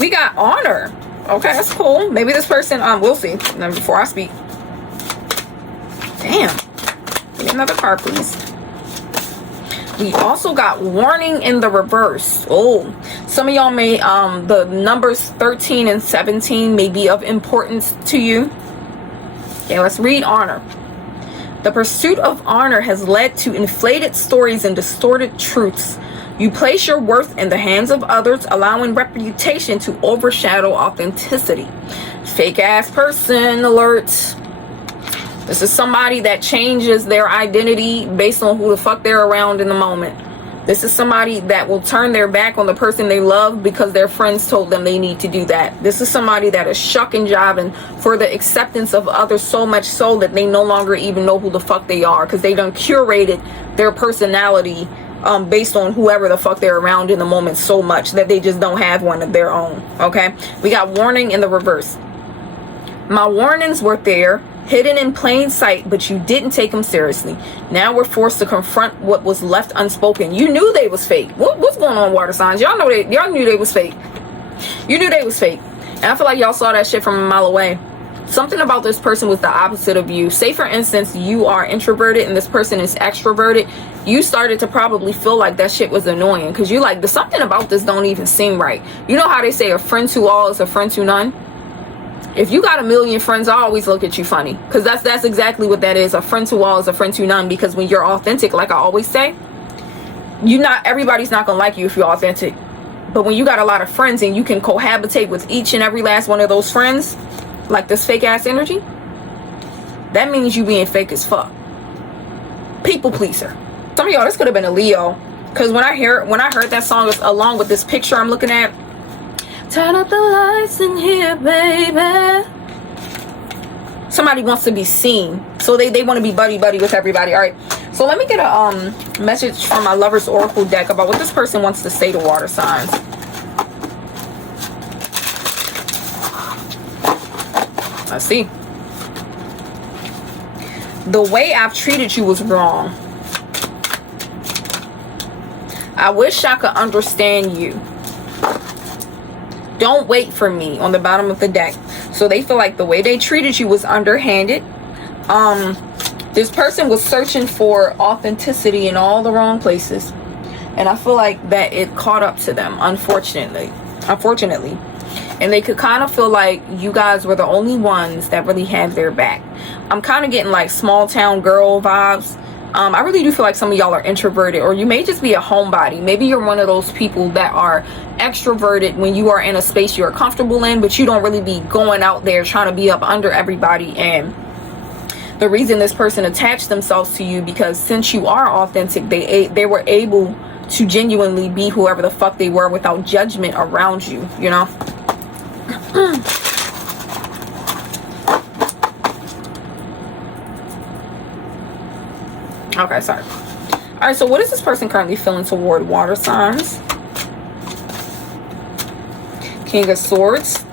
We got honor. Okay, that's cool. Maybe this person, we'll see. Now, before I speak. Damn. Give me another card, please. We also got warning in the reverse. Oh, some of y'all may, the numbers 13 and 17 may be of importance to you. Okay, let's read honor. The pursuit of honor has led to inflated stories and distorted truths. You place your worth in the hands of others, allowing reputation to overshadow authenticity. Fake ass person alert. This is somebody that changes their identity based on who the fuck they're around in the moment. This is somebody that will turn their back on the person they love because their friends told them they need to do that. This is somebody that is shucking jiving for the acceptance of others, so much so that they no longer even know who the fuck they are, because they done curated their personality based on whoever the fuck they're around in the moment so much that they just don't have one of their own. Okay, we got warning in the reverse. My warnings were there, hidden in plain sight, but you didn't take them seriously. Now we're forced to confront what was left unspoken. You knew they was fake. What's going on, water signs? Y'all knew they was fake. You knew they was fake. And I feel like y'all saw that shit from a mile away. Something about this person was the opposite of you. Say for instance, you are introverted and this person is extroverted. You started to probably feel like that shit was annoying, because you like, there's something about this don't even seem right. You know how they say a friend to all is a friend to none? If you got a million friends, I always look at you funny, because that's exactly what that is. A friend to all is a friend to none, because when you're authentic, like I always say, everybody's not gonna like you if you're authentic. But when you got a lot of friends and you can cohabitate with each and every last one of those friends, like this fake ass energy, that means you being fake as fuck. People pleaser. Some of y'all, this could have been a Leo, because when I heard that song along with this picture I'm looking at, Turn up the lights in here, baby. Somebody wants to be seen. So they want to be buddy-buddy with everybody. All right. So let me get a message from my Lover's Oracle deck about what this person wants to say to water signs. Let's see. The way I've treated you was wrong. I wish I could understand you. Don't wait for me on the bottom of the deck. So they feel like the way they treated you was underhanded. This person was searching for authenticity in all the wrong places. And I feel like that it caught up to them, unfortunately. And they could kind of feel like you guys were the only ones that really had their back. I'm kind of getting like small town girl vibes. I really do feel like some of y'all are introverted, or you may just be a homebody. Maybe you're one of those people that are extroverted when you are in a space you're comfortable in, but you don't really be going out there trying to be up under everybody. And the reason this person attached themselves to you, because since you are authentic, they were able to genuinely be whoever the fuck they were without judgment around you, you know? Okay, sorry. All right, so what is this person currently feeling toward water signs? King of Swords.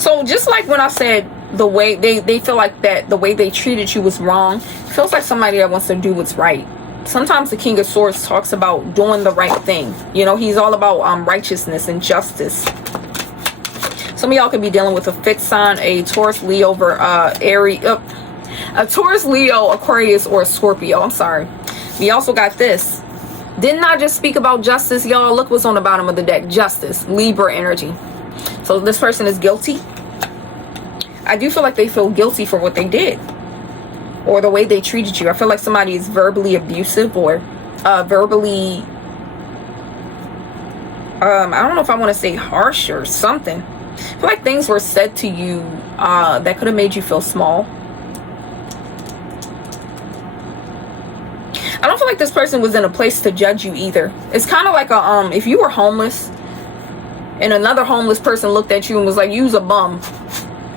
So just like when I said the way they feel like that the way they treated you was wrong, it feels like somebody that wants to do what's right. Sometimes the King of Swords talks about doing the right thing. You know, he's all about righteousness and justice. Some of y'all could be dealing with a fixed sign, a Taurus, Leo, Aries, a Taurus, Leo, Aquarius, or a Scorpio. I'm sorry. We also got this. Didn't I just speak about justice, y'all? Look what's on the bottom of the deck. Justice, Libra energy. So this person is guilty. I do feel like they feel guilty for what they did, or the way they treated you. I feel like somebody is verbally abusive, or verbally, I don't know if I want to say harsh or something. I feel like things were said to you that could have made you feel small. I don't feel like this person was in a place to judge you either. It's kind of like a if you were homeless and another homeless person looked at you and was like, "You's a bum."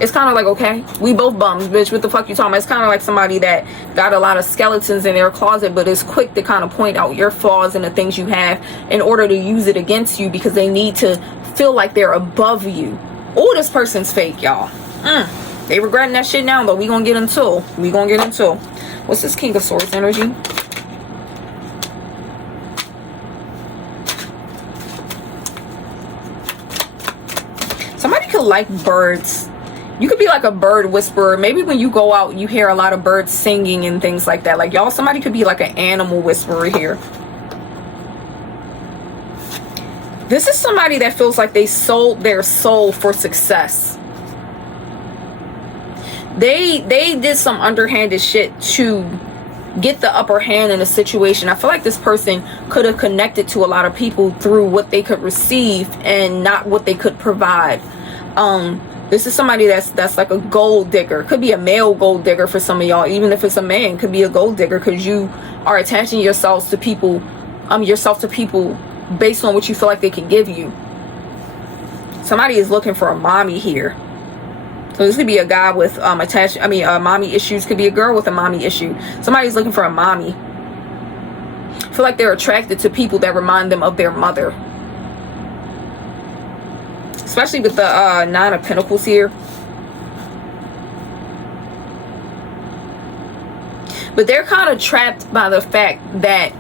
It's kind of like, okay, we both bums, bitch. What the fuck you talking about? It's kind of like somebody that got a lot of skeletons in their closet, but is quick to kind of point out your flaws and the things you have in order to use it against you because they need to feel like they're above you. Oh, this person's fake, y'all. They regretting that shit now, though. We gonna get into. What's this King of Swords energy? Somebody could like birds. You could be like a bird whisperer. Maybe when you go out, you hear a lot of birds singing and things like that. Like, y'all, somebody could be like an animal whisperer here. This is somebody that feels like they sold their soul for success. They did some underhanded shit to get the upper hand in a situation. I feel like this person could have connected to a lot of people through what they could receive and not what they could provide. This is somebody that's like a gold digger. Could be a male gold digger for some of y'all. Even if it's a man, could be a gold digger because you are attaching yourselves to people, based on what you feel like they can give you. Somebody is looking for a mommy here. So this could be a guy with mommy issues. Could be a girl with a mommy issue. Somebody's looking for a mommy. I feel like they're attracted to people that remind them of their mother. Especially with the Nine of Pentacles here. But they're kind of trapped by the fact that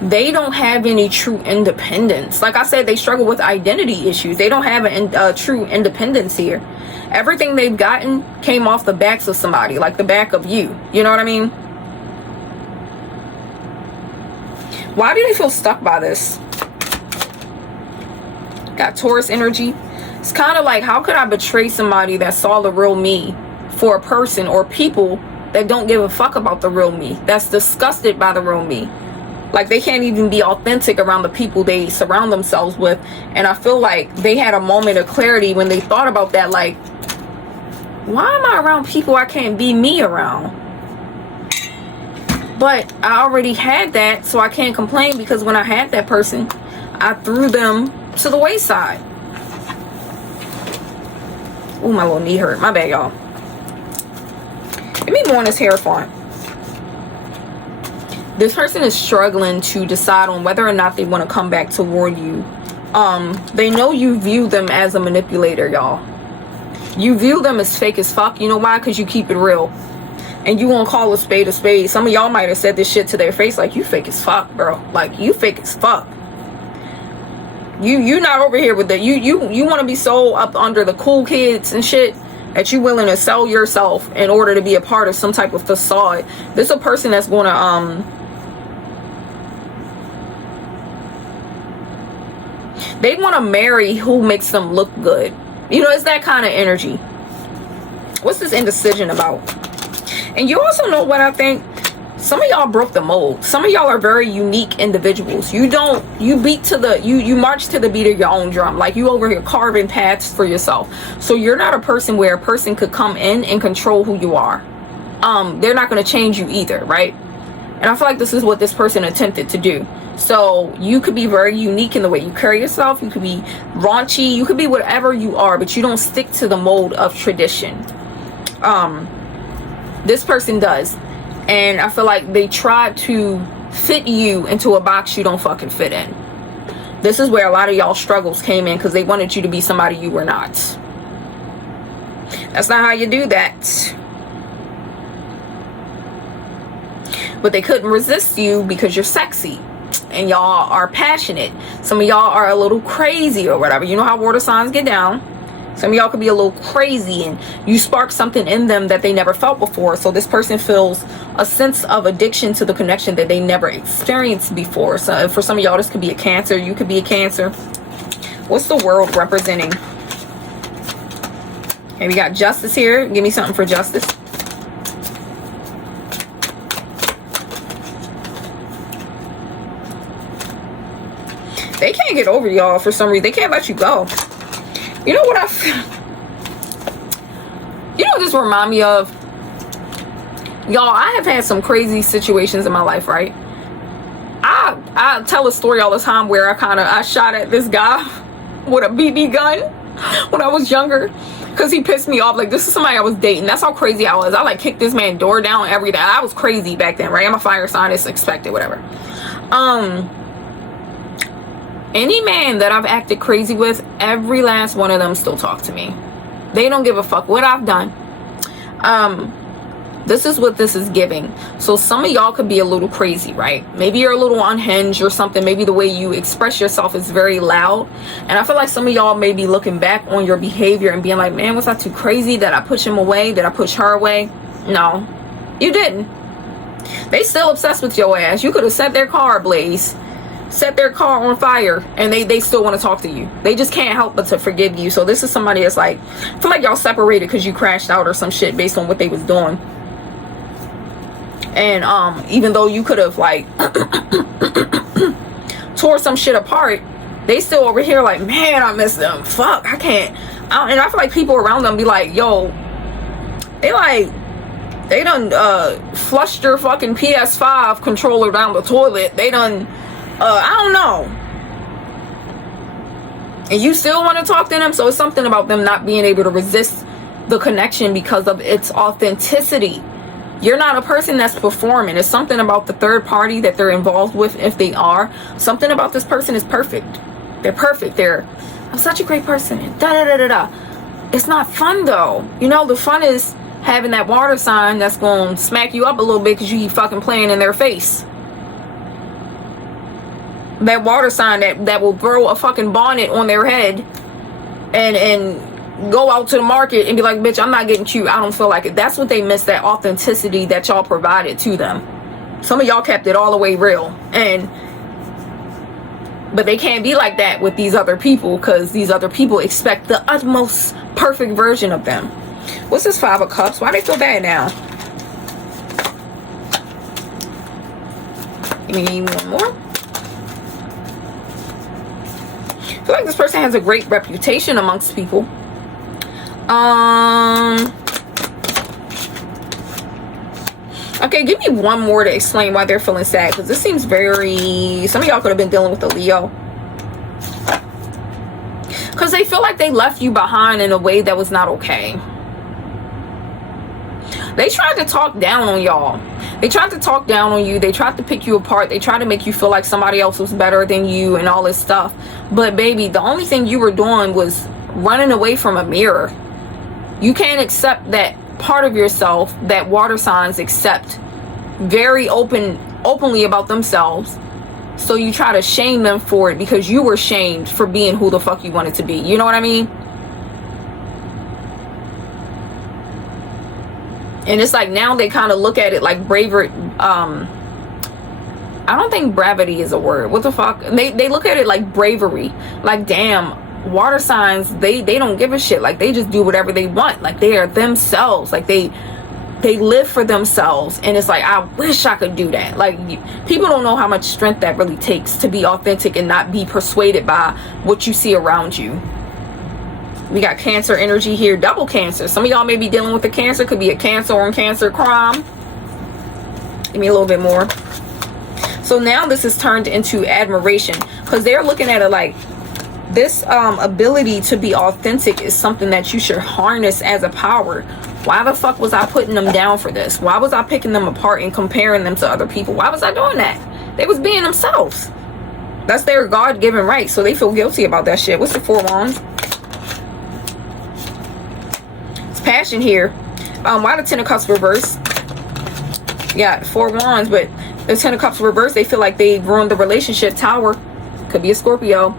they don't have any true independence. Like I said, they struggle with identity issues. They don't have a true independence here. Everything they've gotten came off the backs of somebody, like the back of you. You know what I mean? Why do they feel stuck by this? Got Taurus energy. It's kind of like, how could I betray somebody that saw the real me for a person or people that don't give a fuck about the real me, that's disgusted by the real me? Like, they can't even be authentic around the people they surround themselves with. And I feel like they had a moment of clarity when they thought about that. Like, why am I around people I can't be me around? But I already had that, so I can't complain, because when I had that person, I threw them to the wayside. Ooh, my little knee hurt. My bad, y'all. Let me more on this hair font. This person is struggling to decide on whether or not they want to come back toward you. They know you view them as a manipulator, y'all. You view them as fake as fuck. You know why? Because you keep it real. And you won't call a spade a spade. Some of y'all might have said this shit to their face, like, you fake as fuck, bro. Like, you fake as fuck. You not over here with the you want to be so up under the cool kids and shit that you willing to sell yourself in order to be a part of some type of facade. This is a person that's going to they want to marry who makes them look good. You know, it's that kind of energy. What's this indecision about? And you also know what I think? Some of y'all broke the mold. Some of y'all are very unique individuals. You march to the beat of your own drum. Like, you over here carving paths for yourself. So you're not a person where a person could come in and control who you are. They're not going to change you either, right? And I feel like this is what this person attempted to do. So you could be very unique in the way you carry yourself. You could be raunchy. You could be whatever you are, but you don't stick to the mold of tradition. This person does. And I feel like they tried to fit you into a box you don't fucking fit in. This is where a lot of y'all struggles came in, because they wanted you to be somebody you were not. That's not how you do that. But they couldn't resist you because you're sexy. And y'all are passionate. Some of y'all are a little crazy or whatever. You know how water signs get down. Some of y'all could be a little crazy, and you spark something in them that they never felt before. So this person feels a sense of addiction to the connection that they never experienced before. So for some of y'all, this could be a Cancer. You could be a Cancer. What's the world representing? Okay, we got justice here. Give me something for justice. They can't get over y'all for some reason. They can't let you go. You know what I feel? You know what this remind me of? Y'all, I have had some crazy situations in my life, right? I tell a story all the time where I shot at this guy with a BB gun when I was younger, because he pissed me off. Like, this is somebody I was dating. That's how crazy I was. I like kicked this man's door down every day. I was crazy back then, right? I'm a fire sign. It's expected, whatever. Any man that I've acted crazy with, every last one of them still talk to me. They don't give a fuck what I've done. This is what this is giving. So some of y'all could be a little crazy, right? Maybe you're a little unhinged or something. Maybe the way you express yourself is very loud. And I feel like some of y'all may be looking back on your behavior and being like, man, was I too crazy? Did I push him away? Did I push her away? No, you didn't. They still obsessed with your ass. You could have set their car ablaze, set their car on fire, and they still want to talk to you. They just can't help but to forgive you. So this is somebody that's like, I feel like y'all separated because you crashed out or some shit based on what they was doing. And even though you could have like tore some shit apart, they still over here like, man, I miss them. Fuck, I can't. And I feel like people around them be like, yo, they done flushed your fucking PS5 controller down the toilet. They done I don't know. And you still want to talk to them. So it's something about them not being able to resist the connection because of its authenticity. You're not a person that's performing. It's something about the third party that they're involved with. If they are, something about this person is perfect. They're perfect. I'm such a great person. Da da da da da. It's not fun though. You know, the fun is having that water sign that's gonna smack you up a little bit because you keep fucking playing in their face. That water sign that will throw a fucking bonnet on their head and go out to the market and be like, bitch, I'm not getting cute. I don't feel like it. That's what they miss, that authenticity that y'all provided to them. Some of y'all kept it all the way real. But they can't be like that with these other people, because these other people expect the utmost perfect version of them. What's this 5 of Cups? Why they feel bad now? Give me one more. I feel like this person has a great reputation amongst people. Okay, give me one more to explain why they're feeling sad, because this seems very... Some of y'all could have been dealing with a Leo. Because they feel like they left you behind in a way that was not okay. They tried to talk down on y'all. They tried to talk down on you. They tried to pick you apart. They tried to make you feel like somebody else was better than you and all this stuff. But baby, the only thing you were doing was running away from a mirror. You can't accept that part of yourself that water signs accept very openly about themselves. So you try to shame them for it because you were shamed for being who the fuck you wanted to be. You know what I mean? And it's like now they kind of look at it like bravery. I don't think brevity is a word. What the fuck? They look at it like bravery. Like, damn, water signs, they don't give a shit. Like, they just do whatever they want. Like, they are themselves. Like, they live for themselves. And it's like, I wish I could do that. Like, people don't know how much strength that really takes to be authentic and not be persuaded by what you see around you. We got Cancer energy here, double Cancer. Some of y'all may be dealing with a Cancer. Could be a Cancer on Cancer crime. Give me a little bit more. So now this is turned into admiration, because they're looking at it like this ability to be authentic is something that you should harness as a power. Why the fuck was I putting them down for this? Why was I picking them apart and comparing them to other people? Why was I doing that? They was being themselves. That's their God-given right. So they feel guilty about that shit. What's the 4 wands? It's passion here. Why the 10 of cups reverse? Yeah, 4 wands, but the 10 of cups reverse, they feel like they ruined the relationship. Tower. Could be a Scorpio.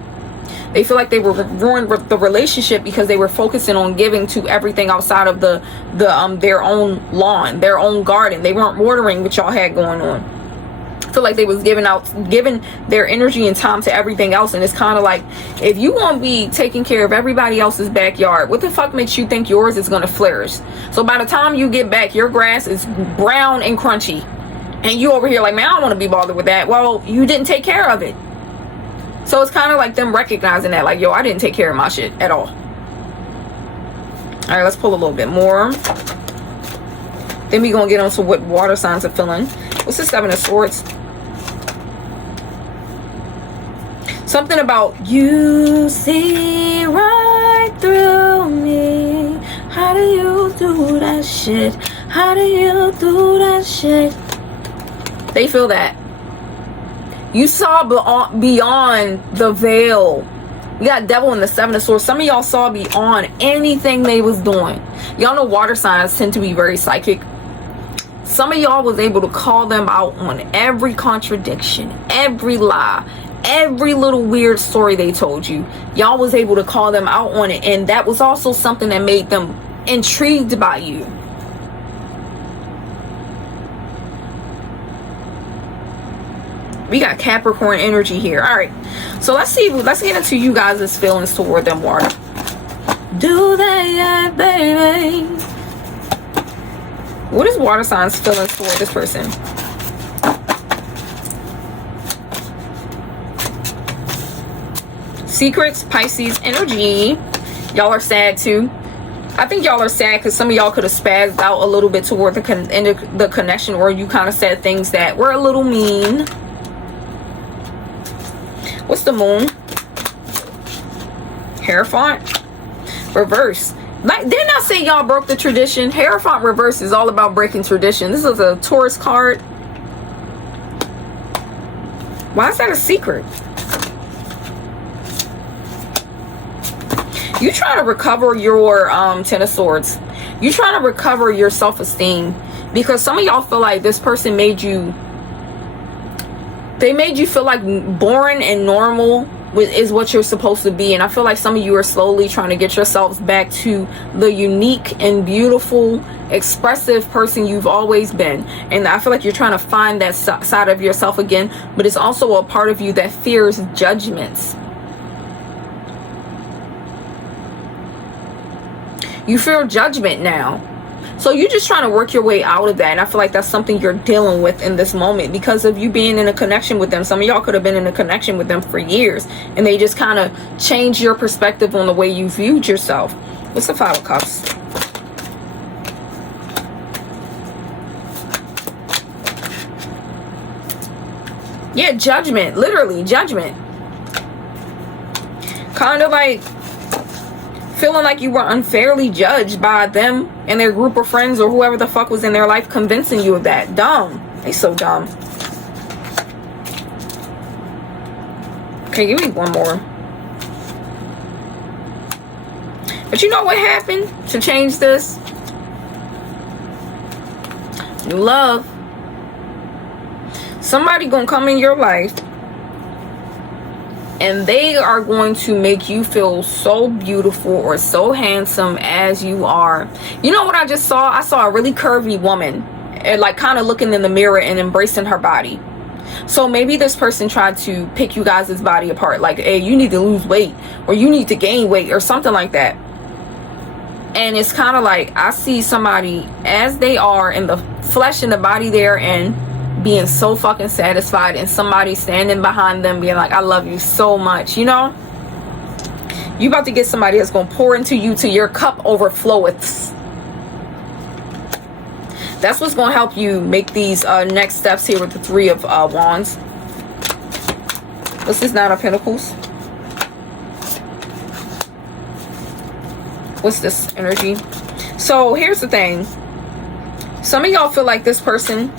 They feel like they were ruined the relationship because they were focusing on giving to everything outside of their own lawn, their own garden. They weren't watering what y'all had going on. I feel like they was giving their energy and time to everything else. And it's kind of like, if you want to be taking care of everybody else's backyard, what the fuck makes you think yours is going to flourish? So by the time you get back, your grass is brown and crunchy. And you over here like, man, I don't want to be bothered with that. Well, you didn't take care of it. So it's kind of like them recognizing that, like, yo, I didn't take care of my shit at all. All right, let's pull a little bit more. Then we're going to get on to what water signs are feeling. What's the 7 of Swords? Something about you see right through me. How do you do that shit? How do you do that shit? They feel that. You saw beyond the veil. You got Devil in the 7 of Swords. Some of y'all saw beyond anything they was doing. Y'all know water signs tend to be very psychic. Some of y'all was able to call them out on every contradiction, every lie, every little weird story they told you. Y'all was able to call them out on it. And that was also something that made them intrigued by you. We got Capricorn energy here. All right, so let's get into you guys' feelings toward them, water. Do they, yeah, baby? What is water signs feelings toward this person? Secrets, Pisces energy. Y'all are sad too. I think y'all are sad because some of y'all could have spazzed out a little bit toward the connection, or you kind of said things that were a little mean. What's the moon? Hierophant. Reverse. Like, didn't I say y'all broke the tradition? Hierophant reverse is all about breaking tradition. This is a Taurus card. Why is that a secret? You trying to recover your 10 of Swords. You trying to recover your self-esteem. Because some of y'all feel like this person made you... They made you feel like boring and normal is what you're supposed to be. And I feel like some of you are slowly trying to get yourselves back to the unique and beautiful, expressive person you've always been. And I feel like you're trying to find that side of yourself again. But it's also a part of you that fears judgments. You fear judgment now. So you're just trying to work your way out of that. And I feel like that's something you're dealing with in this moment because of you being in a connection with them. Some of y'all could have been in a connection with them for years. And they just kind of changed your perspective on the way you viewed yourself. What's the 5 of Cups? Yeah, judgment. Literally, judgment. Kind of like feeling like you were unfairly judged by them and their group of friends or whoever the fuck was in their life convincing you of that. Dumb. They so dumb. Okay, give me one more. But you know what happened to change this? New love. Somebody gonna come in your life and they are going to make you feel so beautiful or so handsome as you are. You know what I just saw? I saw a really curvy woman, and like kind of looking in the mirror and embracing her body. So maybe this person tried to pick you guys' body apart. Like, hey, you need to lose weight, or you need to gain weight, or something like that. And it's kind of like, I see somebody as they are in the flesh and the body there, and being so fucking satisfied, and somebody standing behind them being like, I love you so much. You know, you about to get somebody that's gonna pour into you till your cup overfloweth. That's what's gonna help you make these next steps here with the Three of Wands. What's this? Nine of Pentacles. What's this energy? So here's the thing. Some of y'all feel like this person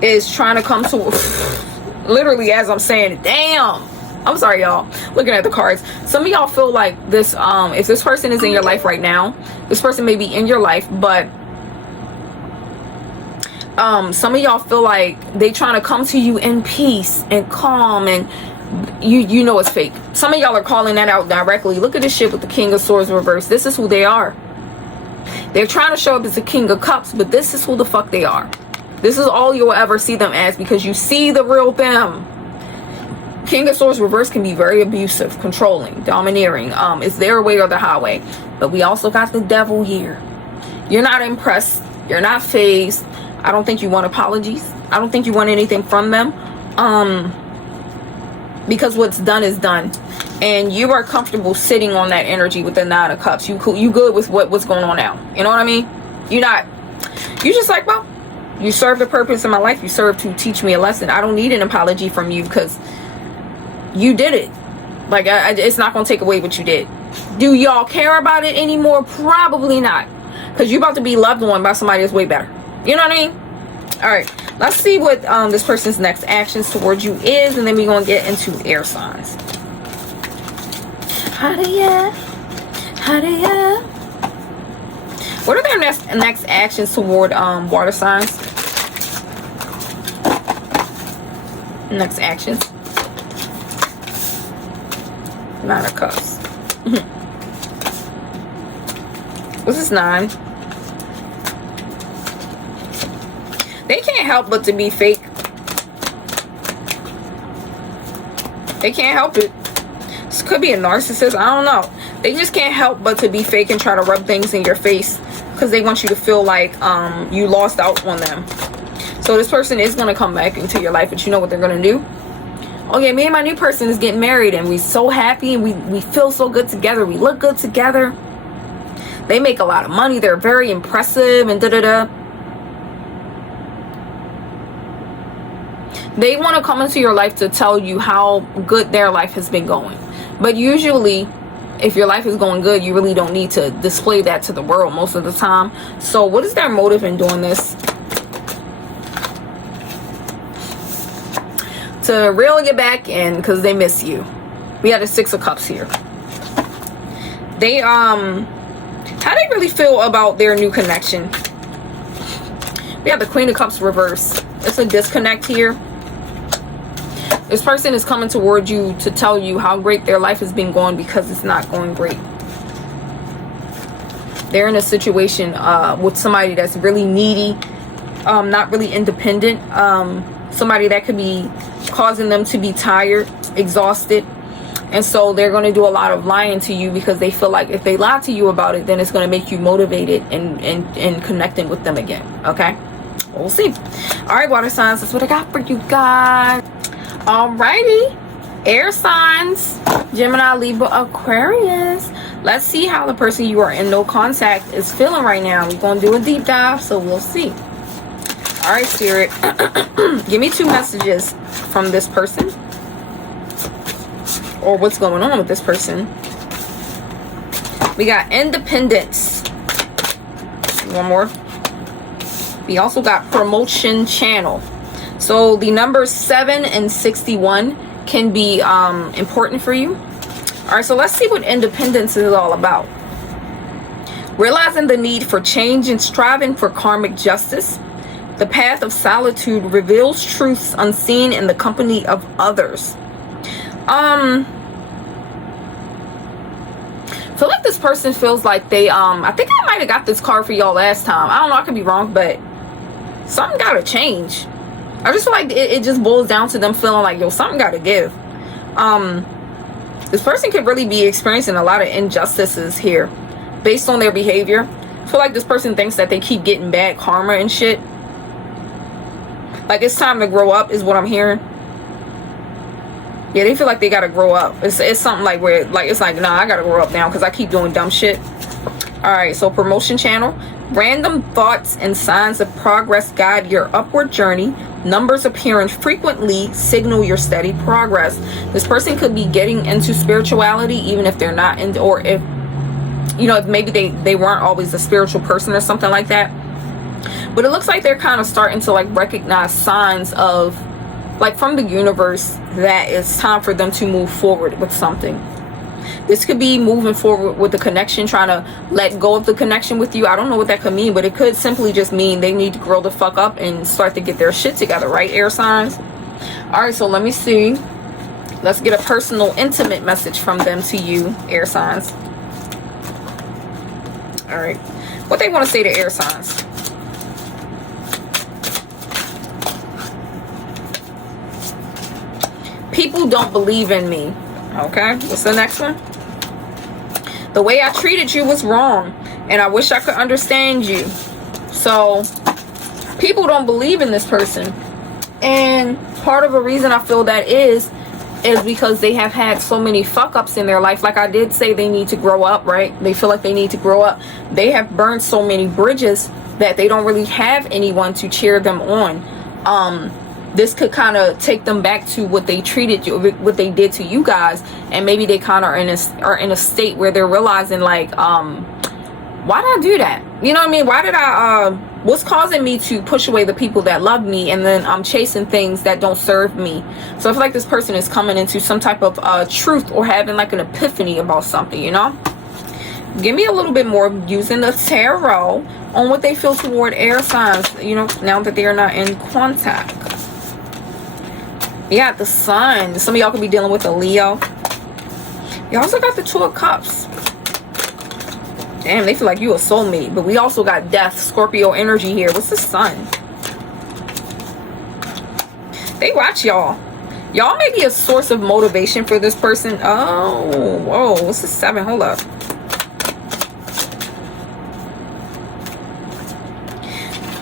is trying to come to, literally as I'm saying it, damn, I'm sorry y'all, looking at the cards. Some of y'all feel like this, if this person is in your life right now, this person may be in your life, but some of y'all feel like they trying to come to you in peace and calm, and you know it's fake. Some of y'all are calling that out directly. Look at this shit with the King of Swords reversed. This is who they are. They're trying to show up as the King of Cups, but this is who the fuck they are. This is all you'll ever see them as, because you see the real them. King of Swords reverse can be very abusive, controlling, domineering. It's their way or the highway. But we also got the devil here. You're not impressed. You're not fazed. I don't think you want apologies. I don't think you want anything from them. Because what's done is done. And you are comfortable sitting on that energy with the Nine of Cups. You good with what's going on now. You know what I mean? You're just like, well, you served a purpose in my life. You served to teach me a lesson. I don't need an apology from you because you did it. Like, it's not going to take away what you did. Do y'all care about it anymore? Probably not. Because you're about to be loved on by somebody that's way better. You know what I mean? All right. Let's see what this person's next actions towards you is. And then we're going to get into air signs. What are their next actions toward water signs? Next actions. Nine of Cups. What's this? 9? They can't help but to be fake. They can't help it. This could be a narcissist. I don't know. They just can't help but to be fake and try to rub things in your face because they want you to feel like you lost out on them. So this person is going to come back into your life, but you know what they're going to do? Oh yeah, me and my new person is getting married, and we're so happy, and we feel so good together. We look good together. They make a lot of money. They're very impressive and da-da-da. They want to come into your life to tell you how good their life has been going. But usually, if your life is going good, you really don't need to display that to the world most of the time. So what is their motive in doing this? To reel you back in because they miss you. We had a 6 of Cups here. They how they really feel about their new connection? We have the Queen of Cups reverse. It's a disconnect here. This person is coming toward you to tell you how great their life has been going because it's not going great. They're in a situation with somebody that's really needy, not really independent. Somebody that could be causing them to be tired, exhausted. And so they're going to do a lot of lying to you because they feel like if they lie to you about it, then it's going to make you motivated and connecting with them again. Okay? We'll see. All right, water signs. That's what I got for you guys. Alrighty, air signs, Gemini, Libra, Aquarius. Let's see how the person you are in no contact is feeling right now. We're going to do a deep dive, so we'll see. All right, Spirit. Give me 2 messages from this person. Or what's going on with this person. We got independence. One more. We also got promotion channel. So the numbers 7 and 61 can be important for you. All right, so let's see what independence is all about. Realizing the need for change and striving for karmic justice. The path of solitude reveals truths unseen in the company of others. I feel like this person feels like they I think I might have got this card for y'all last time. I don't know, I could be wrong, but something gotta change. I just feel like it just boils down to them feeling like, yo, something gotta give. This person could really be experiencing a lot of injustices here based on their behavior. I feel like this person thinks that they keep getting bad karma and shit. Like, it's time to grow up is what I'm hearing. Yeah, they feel like they gotta grow up. It's something like where, like, it's like, nah, I gotta grow up now because I keep doing dumb shit. Alright, so promotion channel. Random thoughts and signs of progress guide your upward journey. Numbers appearing frequently signal your steady progress. This person could be getting into spirituality even if they're not in, or if, you know, if maybe they weren't always a spiritual person or something like that. But it looks like they're kind of starting to, like, recognize signs of, like, from the universe that it's time for them to move forward with something. This could be moving forward with the connection, trying to let go of the connection with you. I don't know what that could mean, but it could simply just mean they need to grow the fuck up and start to get their shit together, right, air signs? All right, so let me see. Let's get a personal, intimate message from them to you, air signs. All right, what they want to say to air signs. People don't believe in me. Okay, what's the next one? The way I treated you was wrong, and I wish I could understand you. So, people don't believe in this person. And part of the reason I feel that is because they have had so many fuck-ups in their life. Like I did say, they need to grow up, right? They feel like they need to grow up. They have burned so many bridges that they don't really have anyone to cheer them on. This could kind of take them back to what they treated you, what they did to you guys, and maybe they kind of are in a state where they're realizing, like, why did I do that? You know what I mean? Why did I? What's causing me to push away the people that love me, and then I'm chasing things that don't serve me? So I feel like this person is coming into some type of truth or having like an epiphany about something. You know? Give me a little bit more using the tarot on what they feel toward air signs. You know, now that they are not in contact. Yeah, the sun. Some of y'all could be dealing with a Leo. You also got the 2 of Cups. Damn, they feel like you a soulmate. But we also got death, Scorpio energy here. What's the sun? They watch y'all. Y'all may be a source of motivation for this person. Oh, whoa. What's the 7? Hold up.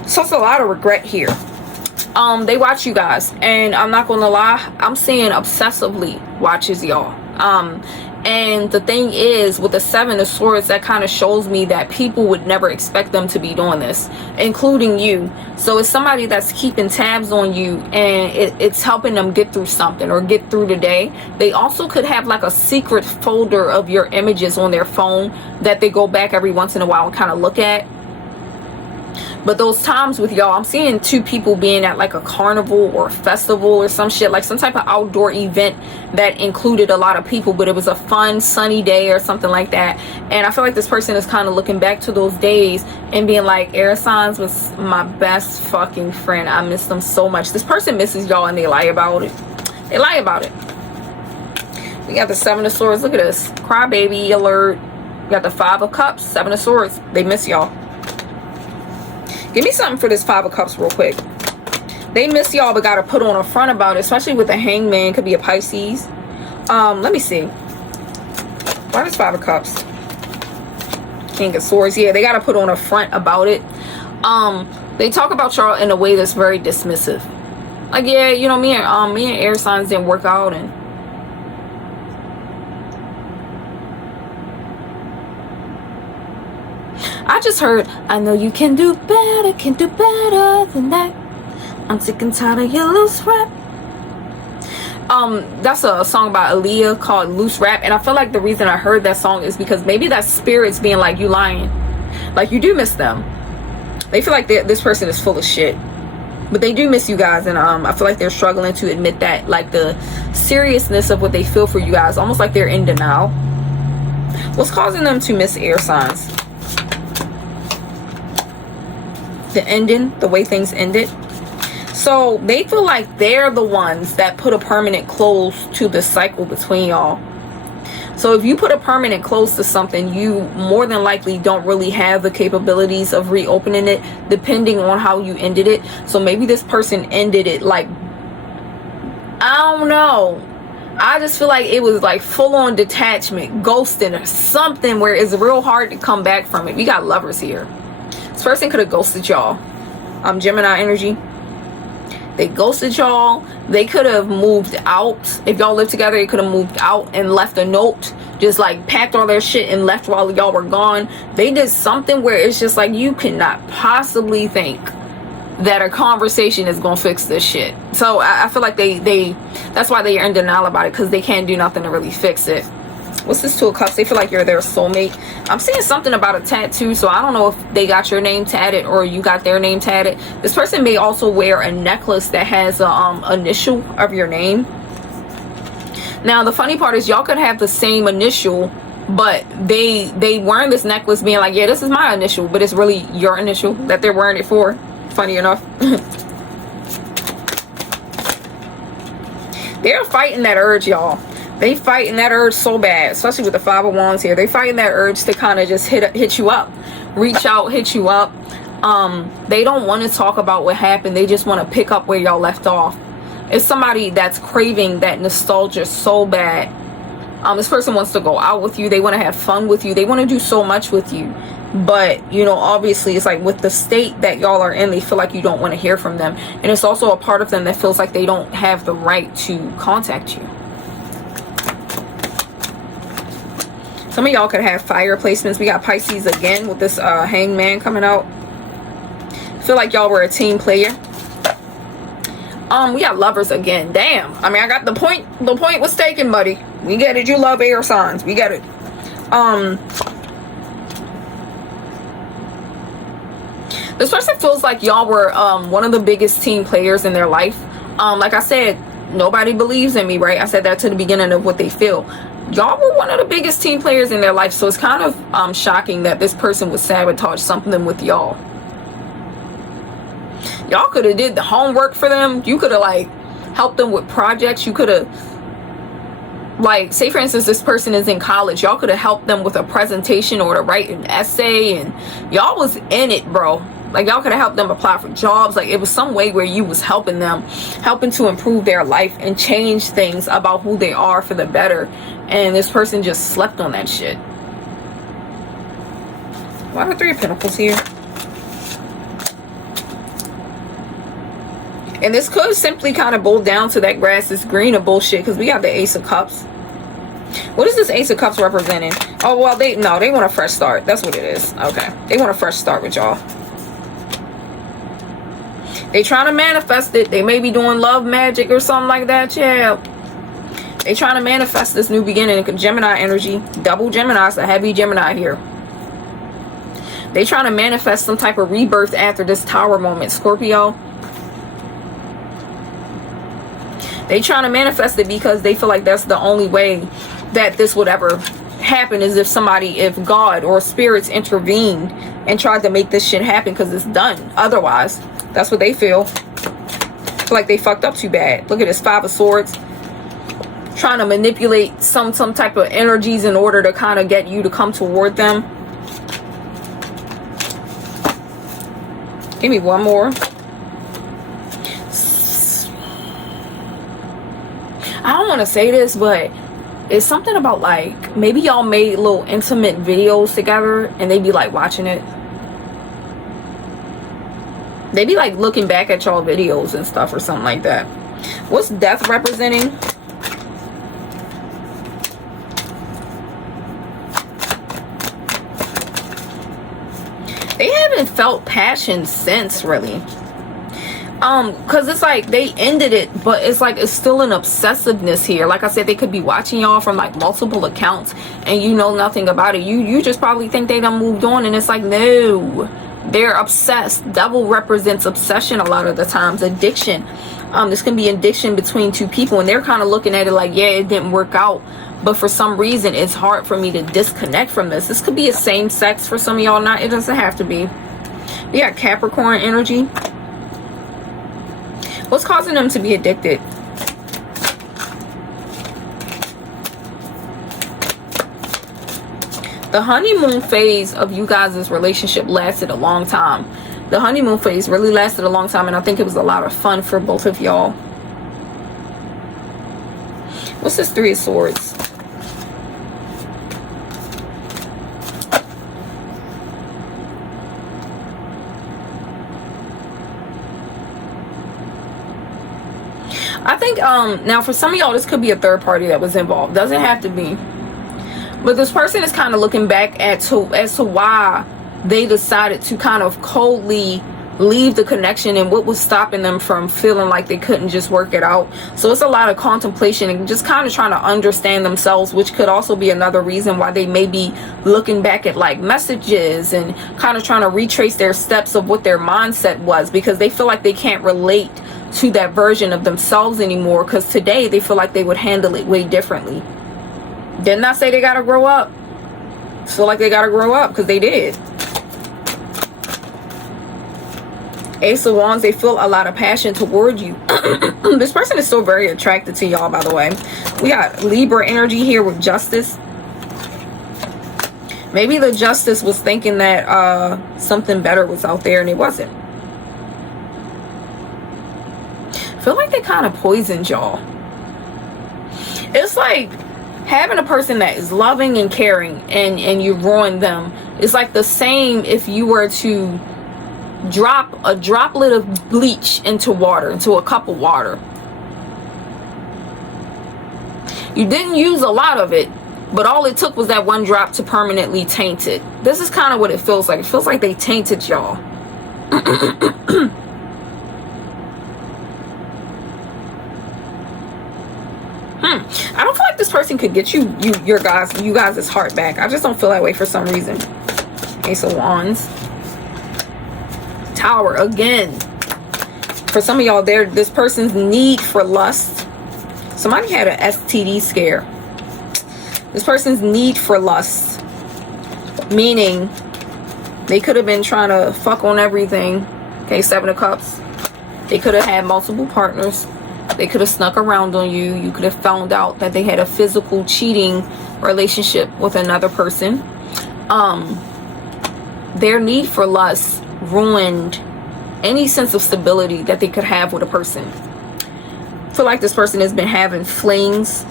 So it's a lot of regret here. They watch you guys, and I'm not gonna lie, I'm seeing obsessively watches y'all. And the thing is, with the 7 of Swords, that kind of shows me that people would never expect them to be doing this, including you. So it's somebody that's keeping tabs on you, and it's helping them get through something or get through the day. They also could have like a secret folder of your images on their phone that they go back every once in a while and kind of look at. But those times with y'all, I'm seeing 2 people being at like a carnival or a festival or some shit, like some type of outdoor event that included a lot of people, but it was a fun sunny day or something like that. And I feel like this person is kind of looking back to those days and being like, air signs was my best fucking friend. I miss them so much. This person misses y'all, and they lie about it. They lie about it. We got the 7 of Swords. Look at this. Crybaby alert. We got the 5 of Cups, 7 of Swords. They miss y'all. Give me something for this 5 of Cups real quick. They miss y'all, but gotta put on a front about it, especially with the Hangman. Could be a Pisces. Let me see. Why does 5 of Cups? King of Swords. Yeah, they gotta put on a front about it. They talk about y'all in a way that's very dismissive. Like, yeah, you know, me and air signs didn't work out, and I just heard, I know you can do better than that. I'm sick and tired of your loose rap. That's a song by Aaliyah called Loose Rap, and I feel like the reason I heard that song is because maybe that spirit's being like, you lying, like you do miss them. They feel like this person is full of shit, but they do miss you guys, and I feel like they're struggling to admit that, like the seriousness of what they feel for you guys, almost like they're in denial. What's causing them to miss air signs? The ending, the way things ended. So they feel like they're the ones that put a permanent close to the cycle between y'all. So if you put a permanent close to something, you more than likely don't really have the capabilities of reopening it, depending on how you ended it. So maybe this person ended it like, I don't know, I just feel like it was like full-on detachment, ghosting, or something where it's real hard to come back from it. We got Lovers here. This person could have ghosted y'all. Gemini energy. They ghosted y'all. They could have moved out. If y'all lived together, they could have moved out and left a note. Just like packed all their shit and left while y'all were gone. They did something where it's just like, you cannot possibly think that a conversation is gonna fix this shit. So I feel like they that's why they are in denial about it, because they can't do nothing to really fix it. What's this Two of Cups? They feel like you're their soulmate. I'm seeing something about a tattoo, so I don't know if they got your name tatted or you got their name tatted. This person may also wear a necklace that has a initial of your name. Now the funny part is y'all could have the same initial, but they wearing this necklace being like, yeah, this is my initial, but it's really your initial that they're wearing it for. Funny enough. They're fighting that urge, y'all. They fighting that urge so bad, especially with the Five of Wands here. They fighting that urge to kind of just hit you up, reach out, hit you up. They don't want to talk about what happened. They just want to pick up where y'all left off. It's somebody that's craving that nostalgia so bad. This person wants to go out with you. They want to have fun with you. They want to do so much with you. But, you know, obviously it's like with the state that y'all are in, they feel like you don't want to hear from them. And it's also a part of them that feels like they don't have the right to contact you. Some of y'all could have fire placements. We got Pisces again with this hangman coming out. Feel like y'all were a team player. We got Lovers again. Damn. I mean, I got the point. The point was taken, buddy. We get it. You love air signs. We get it. This person feels like y'all were one of the biggest team players in their life. Like I said, nobody believes in me, right? I said that to the beginning of what they feel. Y'all were one of the biggest team players in their life, so it's kind of shocking that this person would sabotage something with y'all. Y'all could have did the homework for them. You could have like helped them with projects. You could have, like, say for instance this person is in college, y'all could have helped them with a presentation or to write an essay, and y'all was in it, bro. Like, y'all could have helped them apply for jobs. Like, it was some way where you was helping them, helping to improve their life and change things about who they are for the better. And this person just slept on that shit. Why are Three of Pentacles here? And this could simply kind of boil down to that grass is green of bullshit, because we got the Ace of Cups. What is this Ace of Cups representing? Oh, well, they want a fresh start. That's what it is. Okay. They want a fresh start with y'all. They trying to manifest it. They may be doing love magic or something like that. Yeah. They trying to manifest this new beginning. Gemini energy. Double Gemini. It's a heavy Gemini here. They trying to manifest some type of rebirth after this Tower moment. Scorpio. They trying to manifest it because they feel like that's the only way that this would ever happen, is if God or spirits intervened and tried to make this shit happen, because it's done otherwise. That's what they feel. Like they fucked up too bad. Look at this Five of Swords. Trying to manipulate some type of energies in order to kind of get you to come toward them. Give me one more. I don't want to say this, but it's something about, like, maybe y'all made little intimate videos together and they be like watching it. They be like looking back at y'all videos and stuff or something like that. What's Death representing? They haven't felt passion since, really. Because it's like they ended it, but it's like it's still an obsessiveness here. Like I said, they could be watching y'all from like multiple accounts and you know nothing about it. You just probably think they done moved on, and it's like, no, they're obsessed. Devil represents obsession a lot of the times, addiction. This can be addiction between two people, and they're kind of looking at it like, yeah, it didn't work out, but for some reason it's hard for me to disconnect from this. This could be a same sex for some of y'all. Not, it doesn't have to be. We got Capricorn energy. What's causing them to be addicted? The honeymoon phase of you guys' relationship lasted a long time. The honeymoon phase really lasted a long time, and I think it was a lot of fun for both of y'all. What's this Three of Swords? I think now for some of y'all this could be a third party that was involved. Doesn't have to be. But this person is kind of looking back as to why they decided to kind of coldly leave the connection and what was stopping them from feeling like they couldn't just work it out. So it's a lot of contemplation and just kind of trying to understand themselves, which could also be another reason why they may be looking back at like messages and kind of trying to retrace their steps of what their mindset was, because they feel like they can't relate to that version of themselves anymore, because today they feel like they would handle it way differently. Didn't I say they gotta grow up? Feel like they gotta grow up, because they did. Ace of Wands, they feel a lot of passion toward you. This person is still very attracted to y'all, by the way. We got Libra energy here with Justice. Maybe the Justice was thinking that something better was out there and it wasn't. I feel like they kind of poisoned y'all. It's like having a person that is loving and caring and you ruin them. It's like the same if you were to drop a droplet of bleach into water, into a cup of water. You didn't use a lot of it, but all it took was that one drop to permanently taint it. This is kind of what it feels like. It feels like they tainted y'all. I don't feel like this person could get you guys' heart back. I just don't feel that way for some reason. Ace of Wands. Tower again. For some of y'all, this person's need for lust. Somebody had an STD scare. This person's need for lust, meaning they could have been trying to fuck on everything. Okay, Seven of Cups. They could have had multiple partners. They could have snuck around on you. You could have found out that they had a physical cheating relationship with another person. Their need for lust ruined any sense of stability that they could have with a person. I feel like this person has been having flings,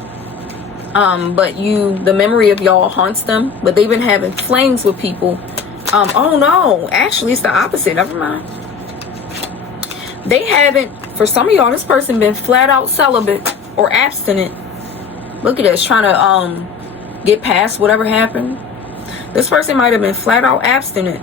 but the memory of y'all haunts them, but they've been having flings with people. Oh no, actually it's the opposite. Never mind. They haven't, for some of y'all, this person been flat out celibate or abstinent. Look at this, trying to get past whatever happened. This person might have been flat out abstinent.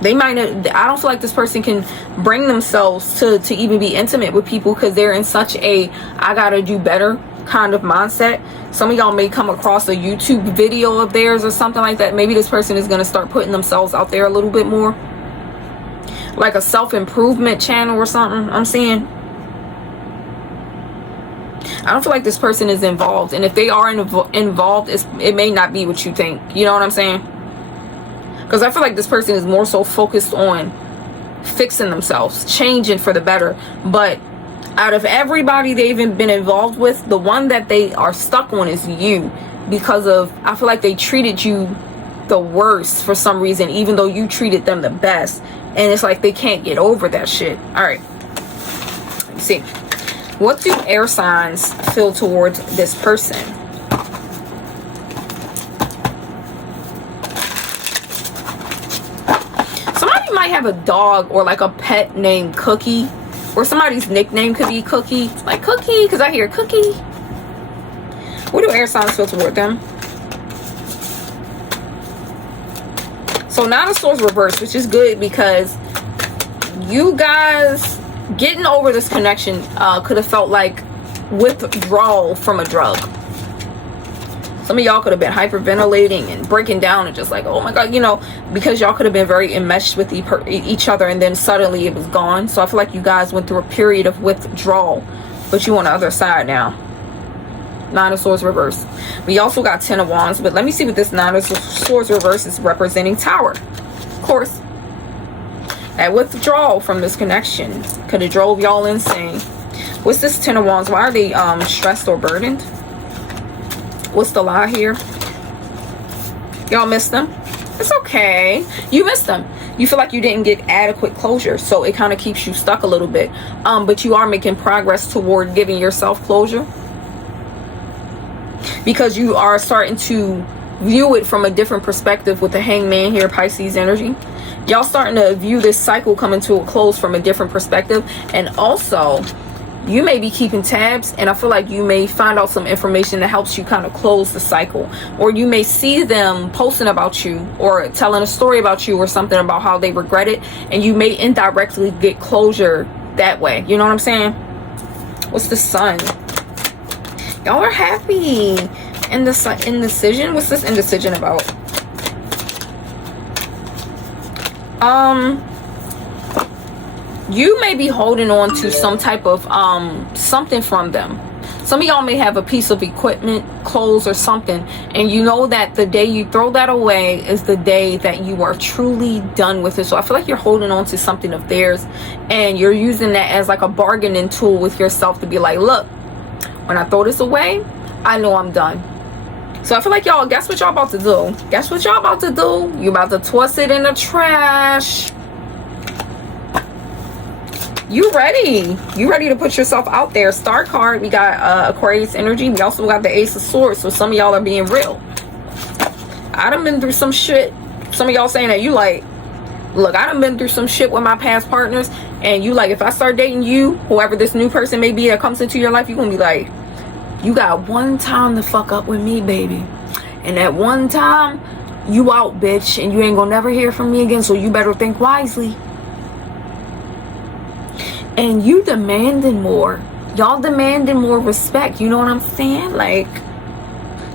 They might not, I don't feel like this person can bring themselves to even be intimate with people, because they're in such a I gotta do better kind of mindset. Some of y'all may come across a YouTube video of theirs or something like that. Maybe this person is going to start putting themselves out there a little bit more, like a self-improvement channel or something. I'm seeing, I don't feel like this person is involved, and if they are involved, it may not be what you think. You know what I'm saying? Because I feel like this person is more so focused on fixing themselves, changing for the better. But out of everybody they've been involved with, the one that they are stuck on is you, because of, I feel like they treated you the worst for some reason, even though you treated them the best. And it's like they can't get over that shit. All right, let's see. What do air signs feel towards this person? Somebody might have a dog or like a pet named Cookie, or somebody's nickname could be Cookie. Like Cookie, because I hear Cookie. What do air signs feel toward them? So Nine of Swords reversed, which is good, because you guys getting over this connection could have felt like withdrawal from a drug. Some of y'all could have been hyperventilating and breaking down and just like, oh my God, you know, because y'all could have been very enmeshed with each other, and then suddenly it was gone. So I feel like you guys went through a period of withdrawal, but you on the other side now. Nine of Swords reverse. We also got 10 of Wands, but let me see what this Nine of Swords reverse is representing. Tower. Of course. That withdrawal from this connection could have drove y'all insane. What's this 10 of Wands? Why are they stressed or burdened? What's the lie here? Y'all missed them? It's okay. You missed them. You feel like you didn't get adequate closure, so it kind of keeps you stuck a little bit. But you are making progress toward giving yourself closure, because you are starting to view it from a different perspective with the Hangman here, Pisces energy. Y'all starting to view this cycle coming to a close from a different perspective. And also, you may be keeping tabs, and I feel like you may find out some information that helps you kind of close the cycle. Or you may see them posting about you or telling a story about you or something about how they regret it, and you may indirectly get closure that way. You know what I'm saying? What's the Sun? Y'all are happy. And the indecision? What's this indecision about? You may be holding on to some type of something from them. Some of y'all may have a piece of equipment, clothes or something, and you know that the day you throw that away is the day that you are truly done with it. So I feel like you're holding on to something of theirs, and you're using that as like a bargaining tool with yourself to be like, look, when I throw this away, I know I'm done. So I feel like y'all, guess what y'all about to do? Guess what y'all about to do? You about to toss it in the trash. You ready. You ready to put yourself out there. Star card, we got Aquarius energy. We also got the Ace of Swords. So some of y'all are being real. I done been through some shit. Some of y'all saying that you like, look, I done been through some shit with my past partners. And you like, if I start dating you, whoever this new person may be that comes into your life, you're going to be like, you got one time to fuck up with me, baby. And that one time, you out, bitch. And you ain't going to never hear from me again. So you better think wisely. And you demanding more. Y'all demanding more respect. You know what I'm saying? Like,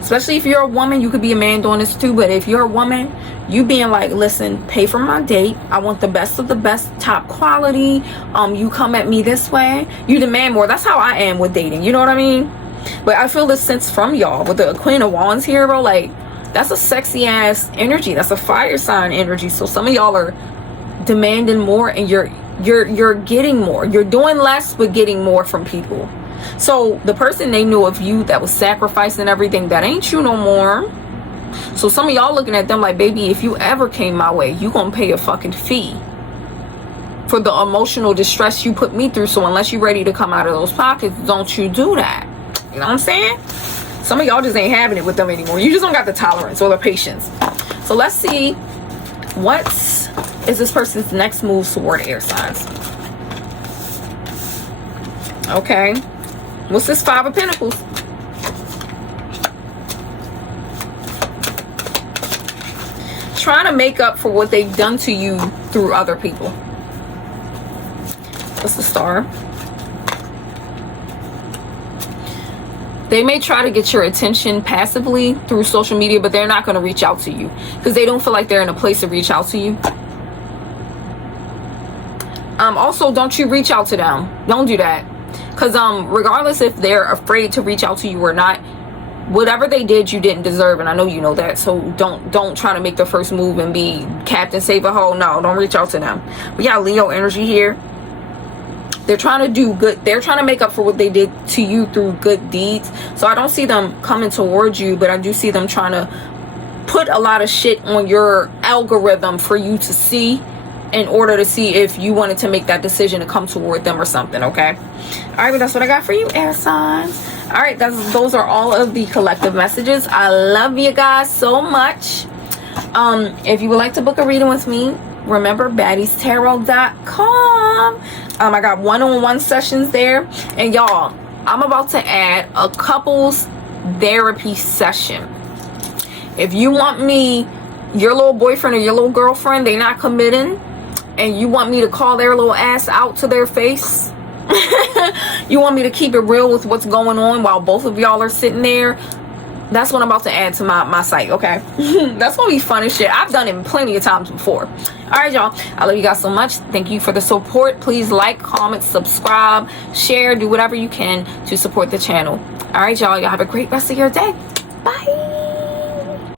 especially if you're a woman, you could be a man doing this too. But if you're a woman, you being like, listen, pay for my date. I want the best of the best, top quality. You come at me this way. You demand more. That's how I am with dating. You know what I mean? But I feel this sense from y'all with the Queen of Wands here, bro. Like, that's a sexy ass energy. That's a fire sign energy. So some of y'all are demanding more, and you're getting more. You're doing less but getting more from people. So the person they knew of you that was sacrificing everything, that ain't you no more. So some of y'all looking at them like, baby, if you ever came my way, you gonna pay a fucking fee for the emotional distress you put me through. So unless you're ready to come out of those pockets, don't you do that. You know what I'm saying? Some of y'all just ain't having it with them anymore. You just don't got the tolerance or the patience. So let's see, what is this person's next move toward air signs? Okay. What's this Five of Pentacles? Trying to make up for what they've done to you through other people. What's the Star? They may try to get your attention passively through social media, but they're not going to reach out to you because they don't feel like they're in a place to reach out to you. Also, don't you reach out to them. Don't do that. Because regardless if they're afraid to reach out to you or not, whatever they did, you didn't deserve. And I know you know that. So don't try to make the first move and be Captain Save a Hole. No, don't reach out to them. We got Leo energy here. They're trying to do good. They're trying to make up for what they did to you through good deeds. So I don't see them coming towards you, but I do see them trying to put a lot of shit on your algorithm for you to see, in order to see if you wanted to make that decision to come toward them or something. Okay. All right, but that's what I got for you, air signs. All right, those are all of the collective messages. I love you guys so much. If you would like to book a reading with me, remember baddiestarot.com. I got one-on-one sessions there, and y'all, I'm about to add a couples therapy session. If you want me, your little boyfriend or your little girlfriend, they not committing, and you want me to call their little ass out to their face. You want me to keep it real with what's going on while both of y'all are sitting there. That's what I'm about to add to my site, okay? That's gonna be fun as shit. I've done it plenty of times before. All right, y'all. I love you guys so much. Thank you for the support. Please like, comment, subscribe, share, do whatever you can to support the channel. All right, y'all. Y'all have a great rest of your day. Bye.